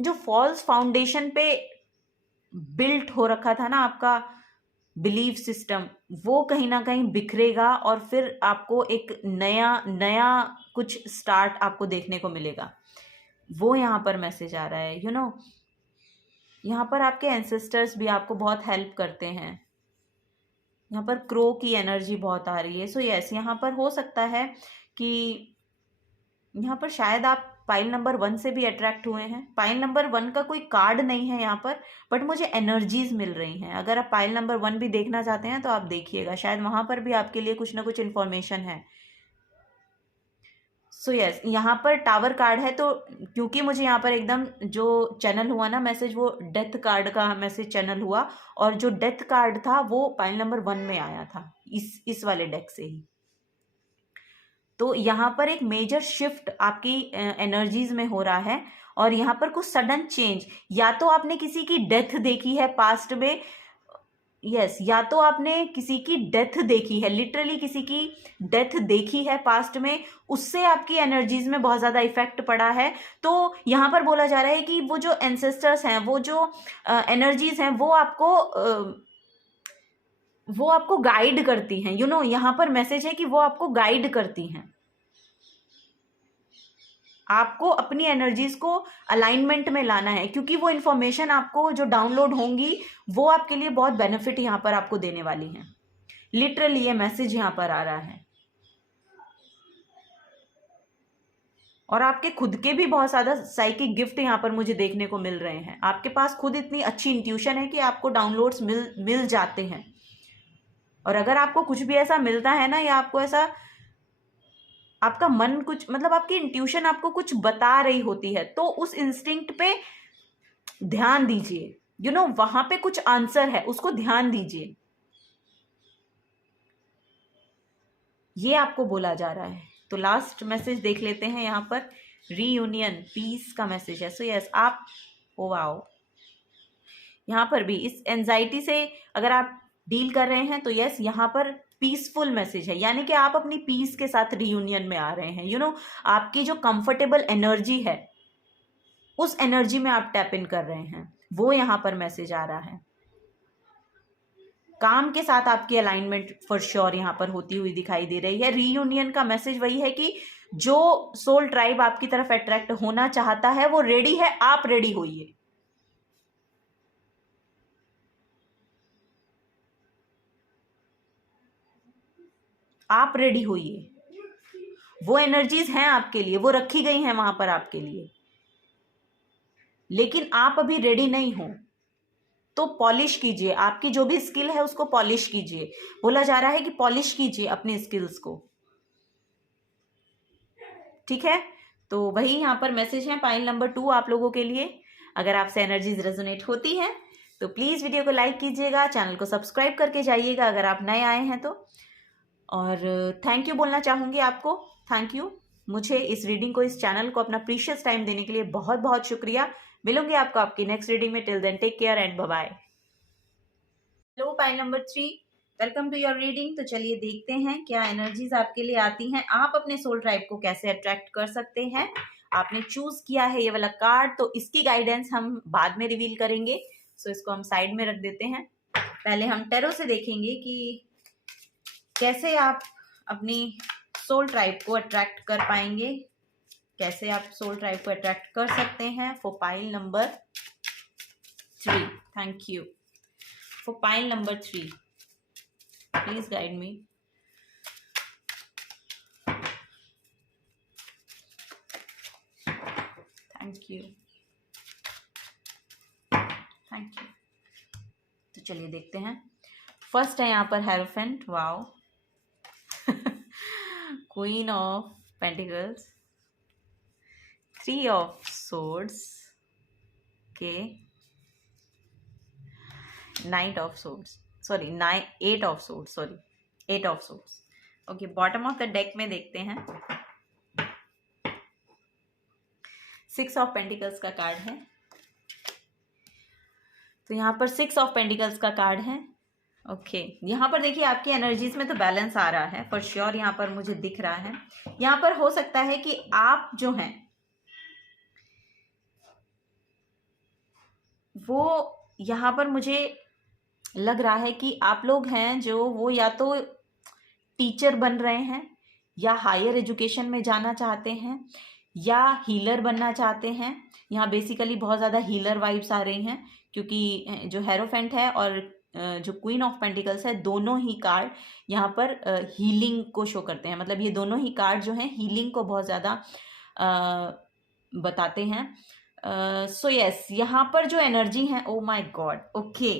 जो फॉल्स फाउंडेशन पे बिल्ट हो रखा था ना आपका बिलीफ सिस्टम, वो कहीं ना कहीं बिखरेगा और फिर आपको एक नया नया कुछ स्टार्ट आपको देखने को मिलेगा। वो यहाँ पर मैसेज आ रहा है। यहाँ पर आपके एंसेस्टर्स भी आपको बहुत हेल्प करते हैं। यहाँ पर क्रो की एनर्जी बहुत आ रही है। सो यस, यहाँ पर हो सकता है कि यहाँ पर शायद आप पाइल नंबर 1 से भी अट्रैक्ट हुए हैं। पाइल नंबर 1 का कोई कार्ड नहीं है यहाँ पर, बट मुझे एनर्जीज मिल रही हैं। अगर आप पाइल नंबर 1 भी देखना चाहते हैं तो आप देखिएगा, शायद वहाँ पर भी आपके लिए कुछ ना कुछ इन्फॉर्मेशन है। सो यस, यहाँ पर टावर कार्ड है, तो क्योंकि मुझे यहाँ पर एकदम जो चैनल हुआ ना मैसेज, वो डेथ कार्ड का मैसेज चैनल हुआ, और जो डेथ कार्ड था वो पाइल नंबर 1 में आया था, इस वाले डेक से ही। तो यहाँ पर एक मेजर शिफ्ट आपकी एनर्जीज में हो रहा है, और यहाँ पर कुछ सडन चेंज, या तो आपने किसी की डेथ देखी है पास्ट में, यस, या तो आपने किसी की डेथ देखी है, लिटरली किसी की डेथ देखी है पास्ट में, उससे आपकी एनर्जीज में बहुत ज़्यादा इफेक्ट पड़ा है। तो यहाँ पर बोला जा रहा है कि वो जो एंसेस्टर्स हैं, वो जो एनर्जीज हैं, वो आपको गाइड करती हैं। यहाँ पर मैसेज है कि वो आपको गाइड करती हैं। आपको अपनी एनर्जीज को अलाइनमेंट में लाना है, क्योंकि वो इन्फॉर्मेशन आपको जो डाउनलोड होंगी वो आपके लिए बहुत बेनिफिट यहाँ पर आपको देने वाली हैं। लिटरली ये मैसेज यहाँ पर आ रहा है। और आपके खुद के भी बहुत ज़्यादा साइकिक गिफ्ट यहाँ पर मुझे देखने को मिल रहे हैं। आपके पास खुद इतनी अच्छी इंट्यूशन है कि आपको डाउनलोड्स मिल जाते हैं। और अगर आपको कुछ भी ऐसा मिलता है ना, या आपको ऐसा आपका मन कुछ, मतलब आपकी इंट्यूशन आपको कुछ बता रही होती है, तो उस इंस्टिंक्ट पे ध्यान दीजिए। वहां पे कुछ आंसर है, उसको ध्यान दीजिए, ये आपको बोला जा रहा है। तो लास्ट मैसेज देख लेते हैं। यहाँ पर रीयूनियन पीस का मैसेज है। सो यस, आप ओ वाओ, यहाँ पर भी इस एंजाइटी से अगर आप डील कर रहे हैं तो यस, यहाँ पर पीसफुल मैसेज है, यानी कि आप अपनी पीस के साथ रीयूनियन में आ रहे हैं। आपकी जो कंफर्टेबल एनर्जी है, उस एनर्जी में आप टैप इन कर रहे हैं, वो यहाँ पर मैसेज आ रहा है। काम के साथ आपकी अलाइनमेंट फॉर श्योर यहाँ पर होती हुई दिखाई दे रही है। रीयूनियन का मैसेज वही है कि जो सोल ट्राइब आपकी तरफ अट्रैक्ट होना चाहता है वो रेडी है, आप रेडी होइए। आप रेडी होइए, वो एनर्जीज हैं आपके लिए, वो रखी गई हैं वहां पर आपके लिए, लेकिन आप अभी रेडी नहीं हो तो पॉलिश कीजिए। आपकी जो भी स्किल है उसको पॉलिश कीजिए। बोला जा रहा है कि पॉलिश कीजिए अपनी स्किल्स को। ठीक है, तो वही यहाँ पर मैसेज है पाइल नंबर 2 आप लोगों के लिए। अगर आपसे एनर्जीज रेजोनेट होती हैं तो प्लीज़ वीडियो को लाइक कीजिएगा, चैनल को सब्सक्राइब करके जाइएगा अगर आप नए आए हैं तो। और थैंक यू बोलना चाहूँगी आपको, थैंक यू। मुझे इस रीडिंग को, इस चैनल को अपना प्रीशियस टाइम देने के लिए बहुत बहुत शुक्रिया। मिलूंगी आपको आपकी नेक्स्ट रीडिंग में। Till then take care and bye bye. Hello pile number 3, welcome to your reading. तो चलिए देखते हैं क्या एनर्जीज आपके लिए आती हैं, आप अपने सोल ट्राइब को कैसे अट्रैक्ट कर सकते हैं। आपने चूज किया है ये वाला कार्ड, तो इसकी गाइडेंस हम बाद में रिवील करेंगे, सो इसको हम साइड में रख देते हैं। पहले हम टैरो से देखेंगे कि कैसे आप अपनी सोल ट्राइब को अट्रैक्ट कर पाएंगे, कैसे आप सोल ट्राइब को अट्रैक्ट कर सकते हैं for pile number 3। Thank you for pile number 3, please guide me. Thank you, thank you. तो चलिए देखते हैं। फर्स्ट है यहाँ पर hierophant, wow, queen of pentacles, 3 of swords के, knight of swords, sorry 8 of swords, sorry 8 of swords. Okay, bottom of the deck में देखते हैं 6 ऑफ पेंटिकल्स का कार्ड है। तो यहाँ पर 6 ऑफ पेंटिकल्स का कार्ड है। ओके, यहाँ पर देखिए आपकी एनर्जीज में तो बैलेंस आ रहा है फॉर श्योर, यहाँ पर मुझे दिख रहा है। यहाँ पर हो सकता है कि आप जो हैं वो, यहाँ पर मुझे लग रहा है कि आप लोग हैं जो वो या तो टीचर बन रहे हैं, या हायर एजुकेशन में जाना चाहते हैं, या हीलर बनना चाहते हैं। यहाँ बेसिकली बहुत ज़्यादा हीलर वाइब्स आ रही हैं, क्योंकि जो हेरोफेंट है और जो क्वीन ऑफ पेंटिकल्स है, दोनों ही कार्ड यहाँ पर हीलिंग को शो करते हैं। मतलब ये दोनों ही कार्ड जो हैं हीलिंग को बहुत ज़्यादा बताते हैं। सो यस, यहाँ पर जो एनर्जी है, ओ my God, okay,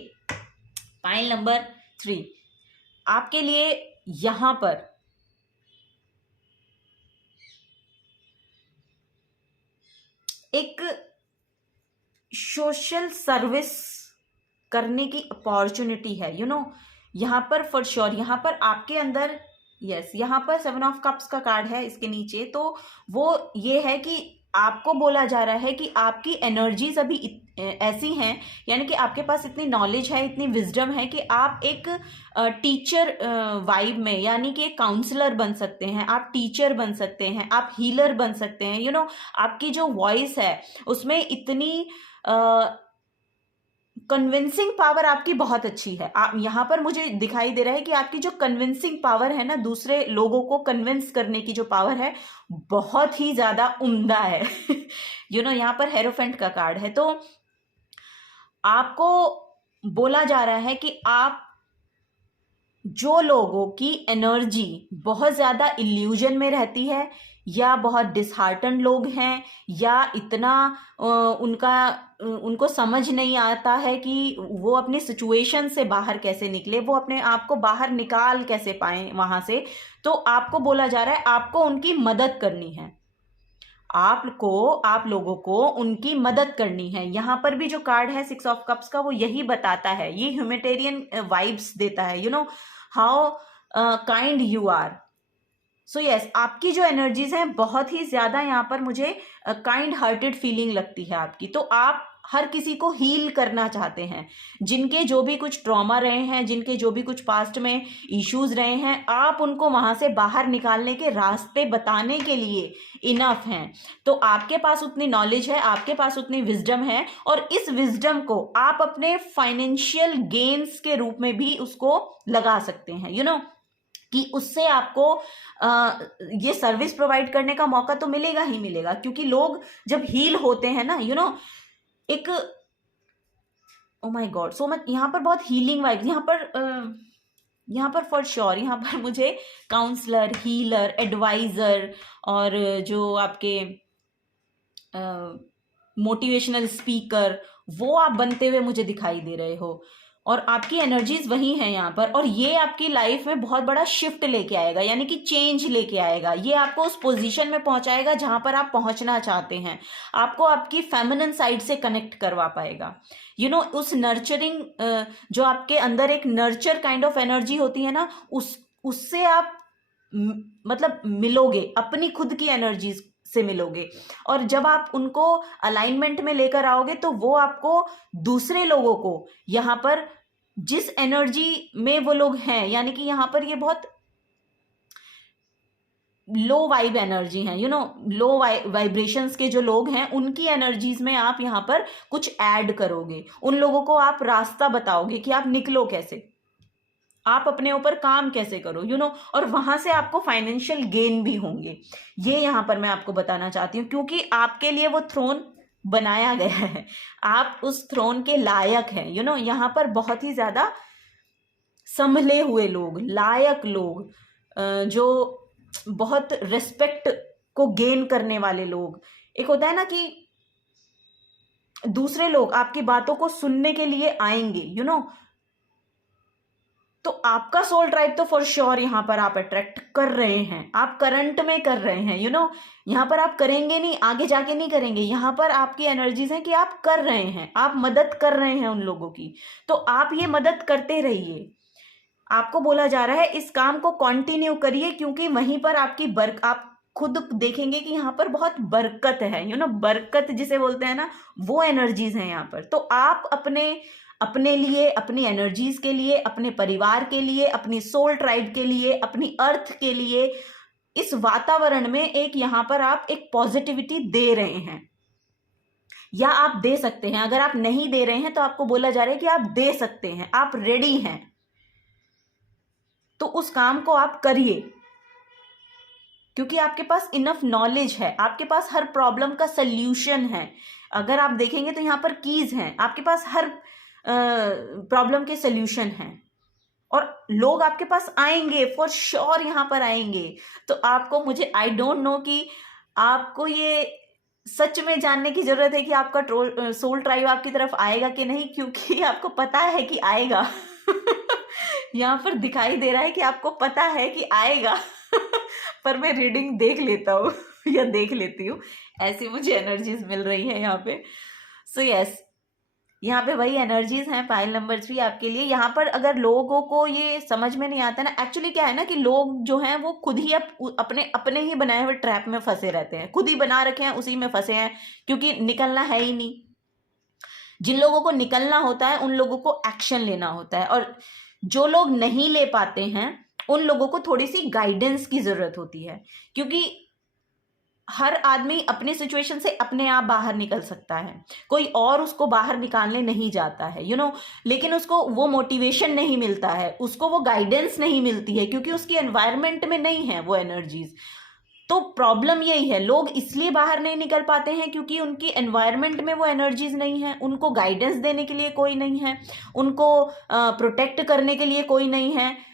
pile number 3 आपके लिए यहाँ पर एक सोशल सर्विस करने की अपॉर्चुनिटी है, यू नो, यहाँ पर फॉर श्योर, यहाँ पर आपके अंदर, यस, यहाँ पर 7 ऑफ कप्स का कार्ड है इसके नीचे। तो वो ये है कि आपको बोला जा रहा है कि आपकी एनर्जीज अभी ऐसी हैं, यानी कि आपके पास इतनी नॉलेज है, इतनी विजडम है कि आप एक टीचर वाइब में, यानी कि एक काउंसलर बन सकते हैं, आप टीचर बन सकते हैं, आप हीलर बन सकते हैं। यू नो, आपकी जो वॉइस है उसमें इतनी कन्विंसिंग पावर आपकी बहुत अच्छी है। आप यहाँ पर मुझे दिखाई दे रहा है कि आपकी जो कन्विंसिंग पावर है ना, दूसरे लोगों को कन्विंस करने की जो पावर है, बहुत ही ज्यादा उम्दा है। यू नो, यहाँ पर हेरोफेंट का कार्ड है। तो आपको बोला जा रहा है कि आप, जो लोगों की एनर्जी बहुत ज्यादा इल्यूजन में रहती है, या बहुत डिसहार्टन लोग हैं, या इतना उनको समझ नहीं आता है कि वो अपनी सिचुएशन से बाहर कैसे निकले, वो अपने आप को बाहर निकाल कैसे पाए वहां से, तो आपको बोला जा रहा है आपको उनकी मदद करनी है, आप लोगों को उनकी मदद करनी है। यहाँ पर भी जो कार्ड है 6 ऑफ कप्स का, वो यही बताता है, ये ह्यूमैनिटेरियन वाइब्स देता है, you know how kind you are. So yes, आपकी जो एनर्जीज हैं बहुत ही ज्यादा यहाँ पर मुझे काइंड हार्टेड फीलिंग लगती है आपकी। तो आप हर किसी को हील करना चाहते हैं, जिनके जो भी कुछ ट्रॉमा रहे हैं, जिनके जो भी कुछ पास्ट में इश्यूज रहे हैं, आप उनको वहां से बाहर निकालने के रास्ते बताने के लिए इनफ हैं। तो आपके पास उतनी नॉलेज है, आपके पास उतनी विजडम है, और इस विजडम को आप अपने फाइनेंशियल गेन्स के रूप में भी उसको लगा सकते हैं, यू नो, कि उससे आपको ये सर्विस प्रोवाइड करने का मौका तो मिलेगा ही मिलेगा। क्योंकि लोग जब हील होते हैं ना, यू नो, एक, ओ माय गॉड, सो मच, यहाँ पर बहुत हीलिंग वाइब्स, यहाँ पर फॉर श्योर, यहाँ पर मुझे काउंसलर, हीलर, एडवाइजर, और जो आपके मोटिवेशनल स्पीकर, वो आप बनते हुए मुझे दिखाई दे रहे हो, और आपकी एनर्जीज वही हैं यहाँ पर। और ये आपकी लाइफ में बहुत बड़ा शिफ्ट लेके आएगा, यानी कि चेंज लेके आएगा। ये आपको उस पोजीशन में पहुंचाएगा जहां पर आप पहुंचना चाहते हैं, आपको आपकी फेमिनिन साइड से कनेक्ट करवा पाएगा, यू नो, उस नर्चरिंग, जो आपके अंदर एक नर्चर काइंड ऑफ एनर्जी होती है ना, उससे आप मतलब मिलोगे अपनी खुद की एनर्जीज से मिलोगे। और जब आप उनको अलाइनमेंट में लेकर आओगे तो वो आपको दूसरे लोगों को यहाँ पर जिस एनर्जी में वो लोग हैं, यानी कि यहाँ पर ये बहुत लो वाइब एनर्जी हैं, लो वाइब्रेशंस के जो लोग हैं उनकी एनर्जीज में आप यहाँ पर कुछ ऐड करोगे। उन लोगों को आप रास्ता बताओगे कि आप निकलो कैसे, आप अपने ऊपर काम कैसे करो, और वहां से आपको फाइनेंशियल गेन भी होंगे। ये यहाँ पर मैं आपको बताना चाहती हूँ, क्योंकि आपके लिए वो थ्रोन बनाया गया है, आप उस थ्रोन के लायक हैं। यहाँ पर बहुत ही ज्यादा संभले हुए लोग, लायक लोग, जो बहुत रिस्पेक्ट को गेन करने वाले लोग। एक होता है ना कि दूसरे लोग आपकी बातों को सुनने के लिए आएंगे, तो आपका सोल ट्राइब तो फॉर श्योर यहाँ पर आप अट्रैक्ट कर रहे हैं, आप करंट में कर रहे हैं, यहाँ पर आप करेंगे नहीं, आगे जाके नहीं करेंगे। यहाँ पर आपकी एनर्जीज है कि आप कर रहे हैं, आप मदद कर रहे हैं उन लोगों की, तो आप ये मदद करते रहिए। आपको बोला जा रहा है इस काम को कंटिन्यू करिए, क्योंकि वहीं पर आपकी आप खुद देखेंगे कि यहाँ पर बहुत बरकत है, बरकत जिसे बोलते हैं ना, वो एनर्जीज हैं यहाँ पर। तो आप अपने लिए, अपनी एनर्जीज के लिए, अपने परिवार के लिए, अपनी सोल ट्राइब के लिए, अपनी अर्थ के लिए इस वातावरण में एक यहाँ पर आप एक पॉजिटिविटी दे रहे हैं, या आप दे सकते हैं। अगर आप नहीं दे रहे हैं तो आपको बोला जा रहा है कि आप दे सकते हैं, आप रेडी हैं, तो उस काम को आप करिए, क्योंकि आपके पास इनफ नॉलेज है, आपके पास हर प्रॉब्लम का सल्यूशन है। अगर आप देखेंगे तो यहाँ पर कीज हैं, आपके पास हर प्रॉब्लम के सल्यूशन हैं, और लोग आपके पास आएंगे, फॉर श्योर यहाँ पर आएंगे। तो आपको, मुझे आई डोंट नो कि आपको ये सच में जानने की जरूरत है कि आपका सोल ट्राइब आपकी तरफ आएगा कि नहीं, क्योंकि आपको पता है कि आएगा। यहाँ पर दिखाई दे रहा है कि आपको पता है कि आएगा। पर मैं रीडिंग देख लेता हूँ या देख लेती हूँ, ऐसी मुझे एनर्जीज मिल रही है यहाँ पे। सो यस, यहाँ पे वही एनर्जीज हैं पाइल नंबर 3 आपके लिए। यहाँ पर अगर लोगों को ये समझ में नहीं आता ना, एक्चुअली क्या है ना कि लोग जो हैं वो खुद ही अपने ही बनाए हुए ट्रैप में फंसे रहते हैं, खुद ही बना रखे हैं, उसी में फंसे हैं, क्योंकि निकलना है ही नहीं। जिन लोगों को निकलना होता है उन लोगों को एक्शन लेना होता है, और जो लोग नहीं ले पाते हैं उन लोगों को थोड़ी सी गाइडेंस की जरूरत होती है, क्योंकि हर आदमी अपनी सिचुएशन से अपने आप बाहर निकल सकता है, कोई और उसको बाहर निकालने नहीं जाता है, लेकिन उसको वो मोटिवेशन नहीं मिलता है, उसको वो गाइडेंस नहीं मिलती है, क्योंकि उसकी एनवायरनमेंट में नहीं है वो एनर्जीज। तो प्रॉब्लम यही है, लोग इसलिए बाहर नहीं निकल पाते हैं क्योंकि उनकी एनवायरनमेंट में वो एनर्जीज नहीं है, उनको गाइडेंस देने के लिए कोई नहीं है, उनको प्रोटेक्ट करने के लिए कोई नहीं है।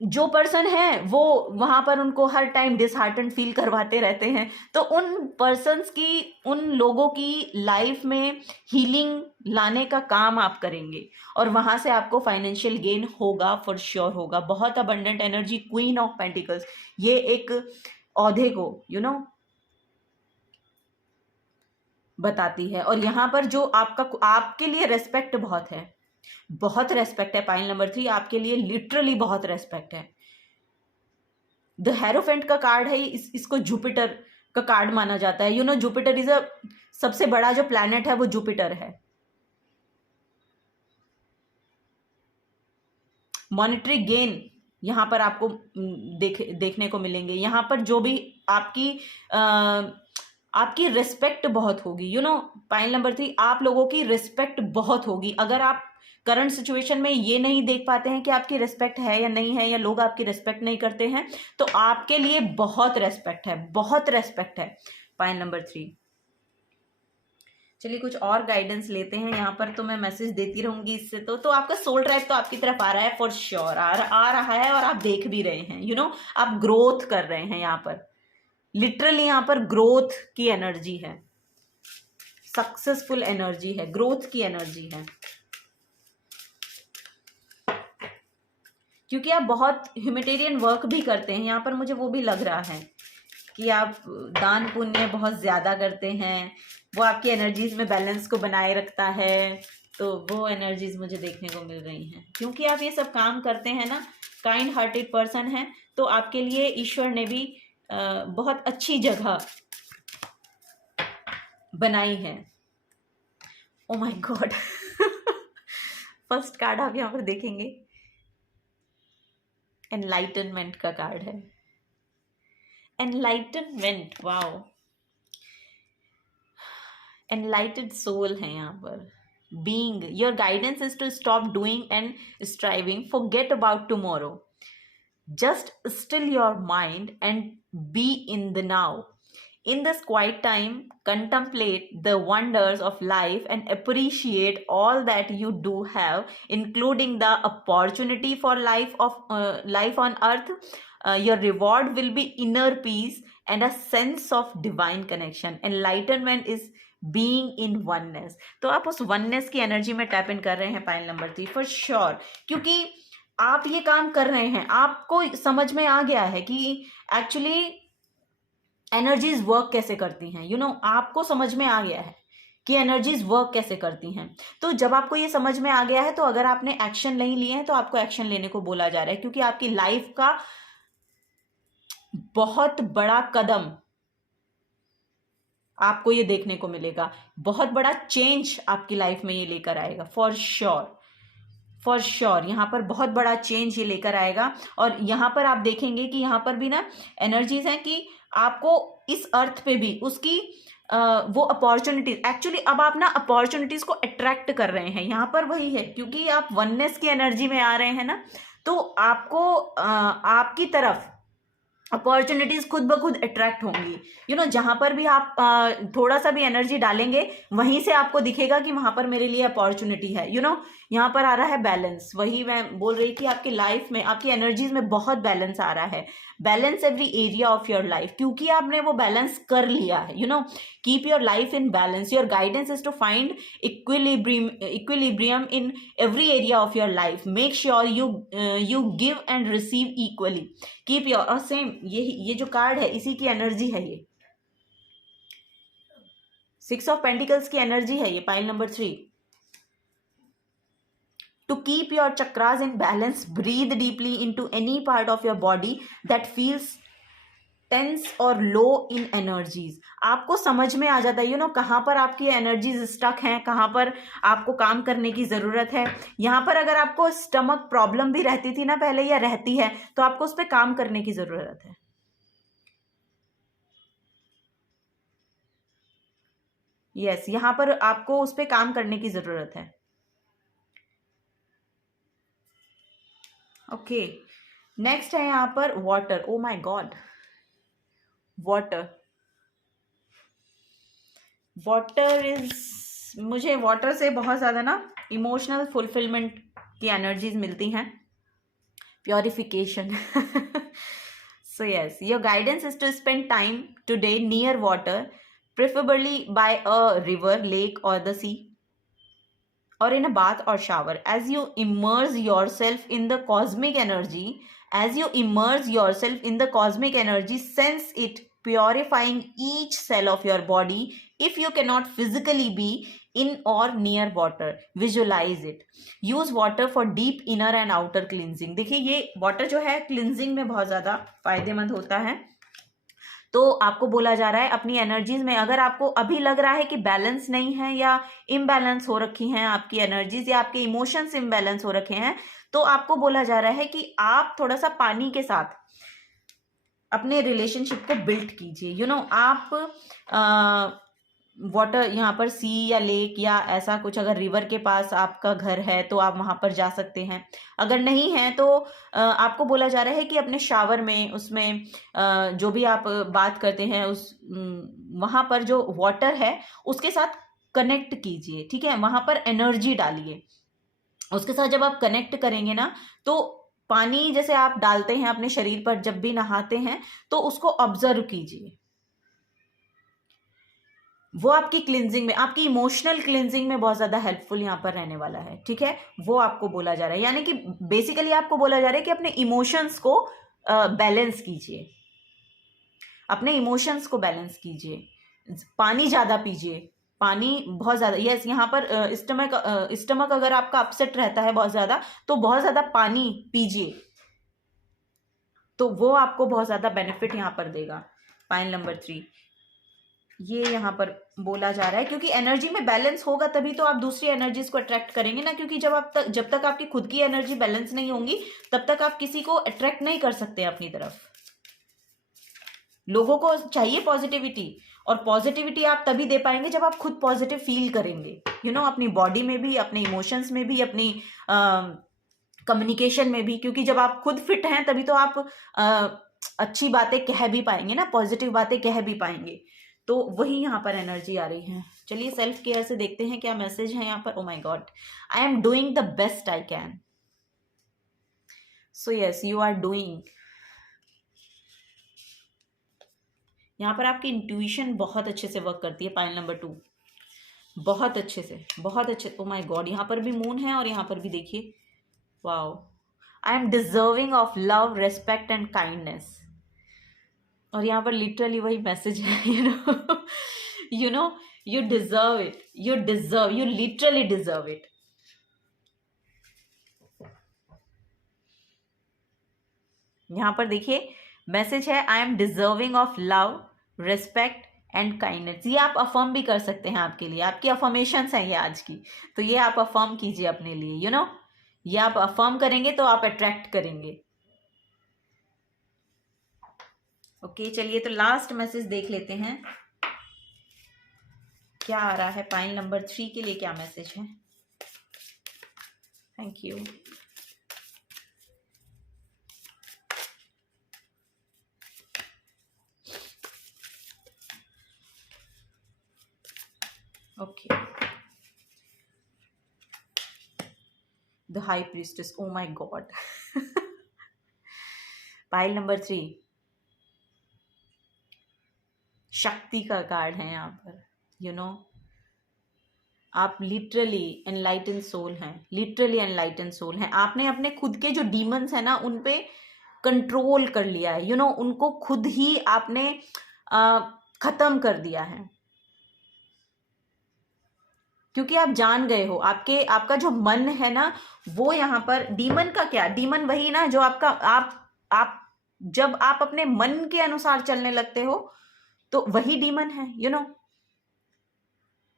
जो पर्सन है वो वहां पर उनको हर टाइम डिसहार्टेंड फील करवाते रहते हैं। तो उन पर्सन्स की, उन लोगों की लाइफ में हीलिंग लाने का काम आप करेंगे, और वहां से आपको फाइनेंशियल गेन होगा, फॉर श्योर होगा। बहुत abundant energy, queen of pentacles, ये एक औहदे को बताती है, और यहाँ पर जो आपके लिए रेस्पेक्ट बहुत है, बहुत रेस्पेक्ट है। पाइल नंबर 3 आपके लिए लिटरली बहुत रेस्पेक्ट है। द हेरोफेंट का कार्ड है, इसको जुपिटर का कार्ड माना जाता है। जुपिटर इज अ, सबसे बड़ा जो प्लैनेट है वो जुपिटर है। मॉनेटरी गेन यहां पर आपको देखने को मिलेंगे। यहां पर जो भी आपकी रिस्पेक्ट बहुत होगी। पाइल नंबर 3 आप लोगों की रिस्पेक्ट बहुत होगी। अगर आप करंट सिचुएशन में ये नहीं देख पाते हैं कि आपकी रिस्पेक्ट है या नहीं है, या लोग आपकी रिस्पेक्ट नहीं करते हैं, तो आपके लिए बहुत रेस्पेक्ट है, बहुत रेस्पेक्ट है पाइल नंबर 3। चलिए कुछ और गाइडेंस लेते हैं। यहाँ पर तो मैं मैसेज देती रहूंगी इससे, तो आपका सोल ट्राइब तो आपकी तरफ आ रहा है, फॉर श्योर आ रहा है, और आप देख भी रहे हैं। आप ग्रोथ कर रहे हैं, यहाँ पर लिटरली यहाँ पर ग्रोथ की एनर्जी है, सक्सेसफुल एनर्जी है, ग्रोथ की एनर्जी है, क्योंकि आप बहुत ह्यूमैनिटेरियन वर्क भी करते हैं। यहाँ पर मुझे वो भी लग रहा है कि आप दान पुण्य बहुत ज़्यादा करते हैं, वो आपकी एनर्जीज में बैलेंस को बनाए रखता है। तो वो एनर्जीज मुझे देखने को मिल रही हैं, क्योंकि आप ये सब काम करते हैं ना, काइंड हार्टेड पर्सन हैं, तो आपके लिए ईश्वर ने भी बहुत अच्छी जगह बनाई है। ओ माय गॉड फर्स्ट कार्ड आप यहाँ पर देखेंगे एनलाइटनमेंट का कार्ड है। एनलाइटनमेंट, वाओ, एनलाइटेड सोल है यहाँ पर। Being your guidance is to stop doing and striving, forget about tomorrow, just still your mind and be in the now. In this quiet time, contemplate the wonders of life and appreciate all that you do have, including the opportunity for life on earth. Your reward will be inner peace and a sense of divine connection. Enlightenment is being in oneness. तो आप उस oneness की energy में tap in कर रहे हैं pile number 3 for sure, क्योंकि आप ये काम कर रहे हैं, आपको समझ में आ गया है कि एक्चुअली एनर्जीज वर्क कैसे करती हैं। आपको समझ में आ गया है कि एनर्जीज वर्क कैसे करती हैं। तो जब आपको ये समझ में आ गया है, तो अगर आपने एक्शन नहीं लिए हैं तो आपको एक्शन लेने को बोला जा रहा है, क्योंकि आपकी लाइफ का बहुत बड़ा कदम आपको ये देखने को मिलेगा, बहुत बड़ा चेंज आपकी लाइफ में ये लेकर आएगा फॉर श्योर। फॉर श्योर यहाँ पर बहुत बड़ा चेंज ये लेकर आएगा। और यहाँ पर आप देखेंगे कि यहाँ पर भी ना एनर्जीज हैं कि आपको इस अर्थ पे भी उसकी वो अपॉर्चुनिटीज, एक्चुअली अब आप ना अपॉर्चुनिटीज को अट्रैक्ट कर रहे हैं। यहाँ पर वही है, क्योंकि आप वननेस की एनर्जी में आ रहे हैं ना, तो आपको आपकी तरफ अपॉर्चुनिटीज खुद ब खुद अट्रैक्ट होंगी। जहां पर भी आप थोड़ा सा भी एनर्जी डालेंगे, वहीं से आपको दिखेगा कि वहां पर मेरे लिए अपॉर्चुनिटी है। यहाँ पर आ रहा है बैलेंस। वही मैं बोल रही थी, आपकी लाइफ में, आपकी एनर्जीज में बहुत बैलेंस आ रहा है। Balance every area of your life, क्योंकि आपने वो बैलेंस कर लिया है। Keep your life in balance. Your guidance is to find equilibrium in every area of your life. Make sure you give and receive equally. Keep your same, ये जो card है इसी की एनर्जी है। ये 6 ऑफ पेंटिकल्स की energy है ये, pile number 3। To keep your chakras in balance, breathe deeply into any part of your body that feels tense or low in energies. आपको समझ में आ जाता है कहाँ पर आपकी एनर्जीज स्टक हैं, कहाँ पर आपको काम करने की ज़रूरत है। यहाँ पर अगर आपको स्टमक प्रॉब्लम भी रहती थी ना पहले, या रहती है, तो आपको उस पर काम करने की ज़रूरत है। यस, यहाँ पर आपको उस पर काम करने की ज़रूरत है। ओके, नेक्स्ट है यहाँ पर water. O my God, water. Water is, मुझे वाटर से बहुत ज़्यादा ना इमोशनल फुलफिलमेंट की एनर्जीज मिलती हैं, purification. So yes, your guidance is to spend time today near water, preferably by a river, lake और the sea, or in a bath or shower. As you immerse yourself in the cosmic energy, sense it purifying each cell of your body. If you cannot physically be in or near water, visualize it. Use water for deep inner and outer cleansing. देखिए, ये water जो है cleansing में बहुत ज़्यादा फायदेमंद होता है। तो आपको बोला जा रहा है अपनी एनर्जीज में, अगर आपको अभी लग रहा है कि बैलेंस नहीं है या इम्बैलेंस हो रखी हैं आपकी एनर्जीज, या आपके इमोशंस इम्बैलेंस हो रखे हैं, तो आपको बोला जा रहा है कि आप थोड़ा सा पानी के साथ अपने रिलेशनशिप को बिल्ड कीजिए। आप वाटर, यहाँ पर सी या लेक या ऐसा कुछ, अगर रिवर के पास आपका घर है तो आप वहाँ पर जा सकते हैं। अगर नहीं है तो आपको बोला जा रहा है कि अपने शावर में, उसमें जो भी आप बात करते हैं उस वहाँ पर जो वाटर है उसके साथ कनेक्ट कीजिए। ठीक है, वहाँ पर एनर्जी डालिए। उसके साथ जब आप कनेक्ट करेंगे ना, तो पानी जैसे आप डालते हैं अपने शरीर पर जब भी नहाते हैं, तो उसको ऑब्जर्व कीजिए। वो आपकी क्लिनजिंग में, आपकी इमोशनल क्लिनजिंग में बहुत ज़्यादा हेल्पफुल यहाँ पर रहने वाला है। ठीक है, वो आपको बोला जा रहा है, यानी कि बेसिकली आपको बोला जा रहा है कि अपने इमोशंस को बैलेंस कीजिए, अपने इमोशंस को बैलेंस कीजिए। पानी ज़्यादा पीजिए, पानी बहुत ज़्यादा। यस, यहाँ पर स्टमक अगर आपका अपसेट रहता है बहुत ज़्यादा, तो बहुत ज़्यादा पानी पीजिए, तो वो आपको बहुत ज़्यादा बेनिफिट यहाँ पर देगा। पाइल नंबर 3 ये यहाँ पर बोला जा रहा है, क्योंकि एनर्जी में बैलेंस होगा तभी तो आप दूसरी एनर्जीज को अट्रैक्ट करेंगे ना, क्योंकि जब तक आपकी खुद की एनर्जी बैलेंस नहीं होंगी तब तक आप किसी को अट्रैक्ट नहीं कर सकते अपनी तरफ। लोगों को चाहिए पॉजिटिविटी, और पॉजिटिविटी आप तभी दे पाएंगे जब आप खुद पॉजिटिव फील करेंगे, अपनी बॉडी में भी, अपने इमोशंस में भी, अपनी कम्युनिकेशन में भी, क्योंकि जब आप खुद फिट हैं तभी तो आप अच्छी बातें कह भी पाएंगे ना, पॉजिटिव बातें कह भी पाएंगे। तो वही यहाँ पर एनर्जी आ रही है। चलिए सेल्फ केयर से देखते हैं क्या मैसेज है यहाँ पर। Oh my god, I am doing the best I can. So yes, you are doing. यहाँ पर आपकी इंट्यूशन बहुत अच्छे से वर्क करती है। पाइल नंबर 2 बहुत अच्छे से, बहुत अच्छे। ओ माय गॉड, यहाँ पर भी मून है और यहाँ पर भी देखिए, wow. I am deserving of love, respect and kindness. और यहाँ पर लिटरली वही मैसेज है, you deserve it, you literally deserve it। यहाँ पर देखिए मैसेज है, I am deserving of love, respect and kindness. ये आप अफर्म भी कर सकते हैं, आपके लिए आपकी अफर्मेशंस हैं ये आज की, तो ये आप अफर्म कीजिए अपने लिए। ये आप अफर्म करेंगे तो आप अट्रैक्ट करेंगे। ओके चलिए, तो लास्ट मैसेज देख लेते हैं क्या आ रहा है। पाइल नंबर 3 के लिए क्या मैसेज है। Thank you. Okay, the high priestess. O my God, pile number 3 शक्ति का कार्ड है यहाँ पर। आप लिटरली एनलाइटन सोल हैं, लिटरली एनलाइटन सोल हैं। आपने अपने खुद के जो डीमंस हैं ना उन पे कंट्रोल कर लिया है। उनको खुद ही आपने खत्म कर दिया है, क्योंकि आप जान गए हो। आपका जो मन है ना, वो यहाँ पर डीमन का क्या, डीमन वही ना जो आपका आप जब आप अपने मन के अनुसार चलने लगते हो तो वही डीमन है।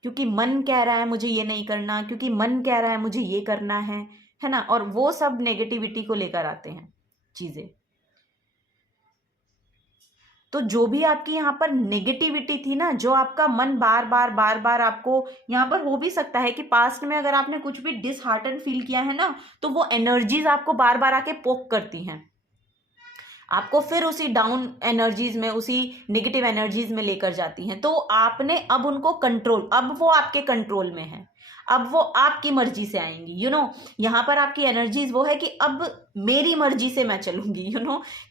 क्योंकि मन कह रहा है मुझे ये नहीं करना, क्योंकि मन कह रहा है मुझे ये करना है ना। और वो सब नेगेटिविटी को लेकर आते हैं चीजें। तो जो भी आपकी यहाँ पर नेगेटिविटी थी ना, जो आपका मन बार बार आपको यहाँ पर, हो भी सकता है कि पास्ट में अगर आपने कुछ भी डिसहार्टन फील किया है ना, तो वो एनर्जीज आपको बार बार आके पोक करती हैं, आपको फिर उसी डाउन एनर्जीज में, उसी नेगेटिव एनर्जीज में लेकर जाती हैं। तो आपने अब उनको कंट्रोल, अब वो आपके कंट्रोल में है, अब वो आपकी मर्जी से आएंगी। यहाँ पर आपकी एनर्जीज वो है कि अब मेरी मर्जी से मैं चलूंगी।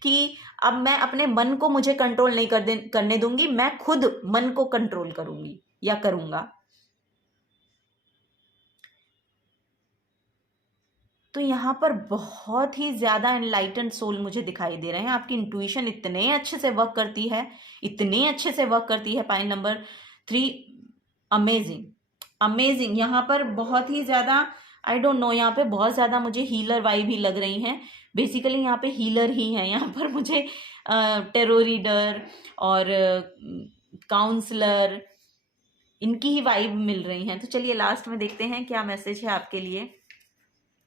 कि अब मैं अपने मन को मुझे कंट्रोल नहीं करने दूंगी, मैं खुद मन को कंट्रोल करूंगी या करूंगा। तो यहाँ पर बहुत ही ज्यादा एनलाइटेंड सोल मुझे दिखाई दे रहे हैं। आपकी इंट्यूशन इतने अच्छे से वर्क करती है, इतने अच्छे से वर्क करती है। Pile number 3 amazing, amazing. यहाँ पर बहुत ही ज्यादा, आई डोंट नो, यहाँ पे बहुत ज्यादा मुझे हीलर वाइब ही लग रही हैं। बेसिकली यहाँ पे हीलर ही हैं। यहाँ पर मुझे टेरो रीडर और काउंसलर, इनकी ही वाइब मिल रही हैं। तो चलिए लास्ट में देखते हैं क्या मैसेज है आपके लिए।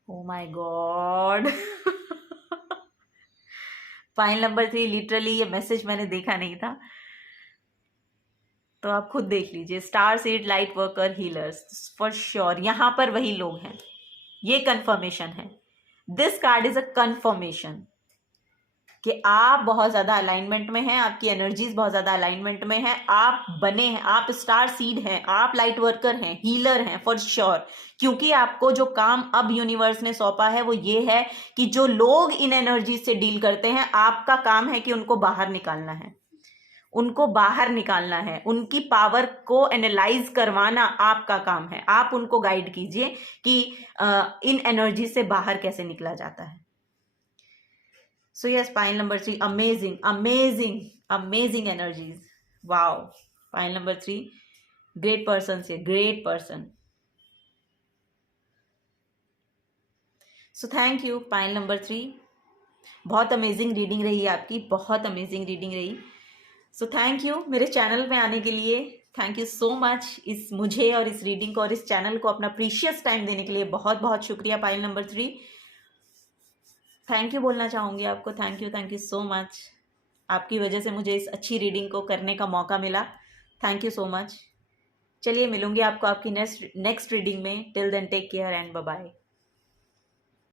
ओ my God, file number 3 literally ये मैसेज मैंने देखा नहीं था, तो आप खुद देख लीजिए। Star seed, light worker, healers, for sure यहाँ पर वही लोग हैं। ये कंफर्मेशन है, this card is a confirmation कि आप बहुत ज्यादा अलाइनमेंट में हैं, आपकी एनर्जीज बहुत ज्यादा अलाइनमेंट में है। आप बने हैं, आप स्टार सीड हैं, आप लाइट वर्कर हैं, हीलर हैं फॉर श्योर। क्योंकि आपको जो काम अब यूनिवर्स ने सौंपा है वो ये है कि जो लोग इन एनर्जीज से डील करते हैं, आपका काम है कि उनको बाहर निकालना है, उनको बाहर निकालना है, उनकी पावर को एनालाइज करवाना आपका काम है। आप उनको गाइड कीजिए कि इन एनर्जी से बाहर कैसे निकला जाता है। So yes, pile number 3, amazing, amazing, amazing energies. Wow. Pile number 3, great person here, great person. So thank you, pile number 3. बहुत अमेजिंग रीडिंग रही आपकी, बहुत अमेजिंग रीडिंग रही। सो थैंक यू मेरे चैनल पे आने के लिए, थैंक यू सो मच इस मुझे और इस रीडिंग को और इस चैनल को अपना प्रीशियस टाइम देने के लिए बहुत बहुत शुक्रिया। पाइल नंबर 3, थैंक यू बोलना चाहूँगी आपको, थैंक यू सो मच। आपकी वजह से मुझे इस अच्छी रीडिंग को करने का मौका मिला, थैंक यू सो मच। चलिए मिलूंगी आपको आपकी नेक्स्ट रीडिंग में। Till then take care and bye bye.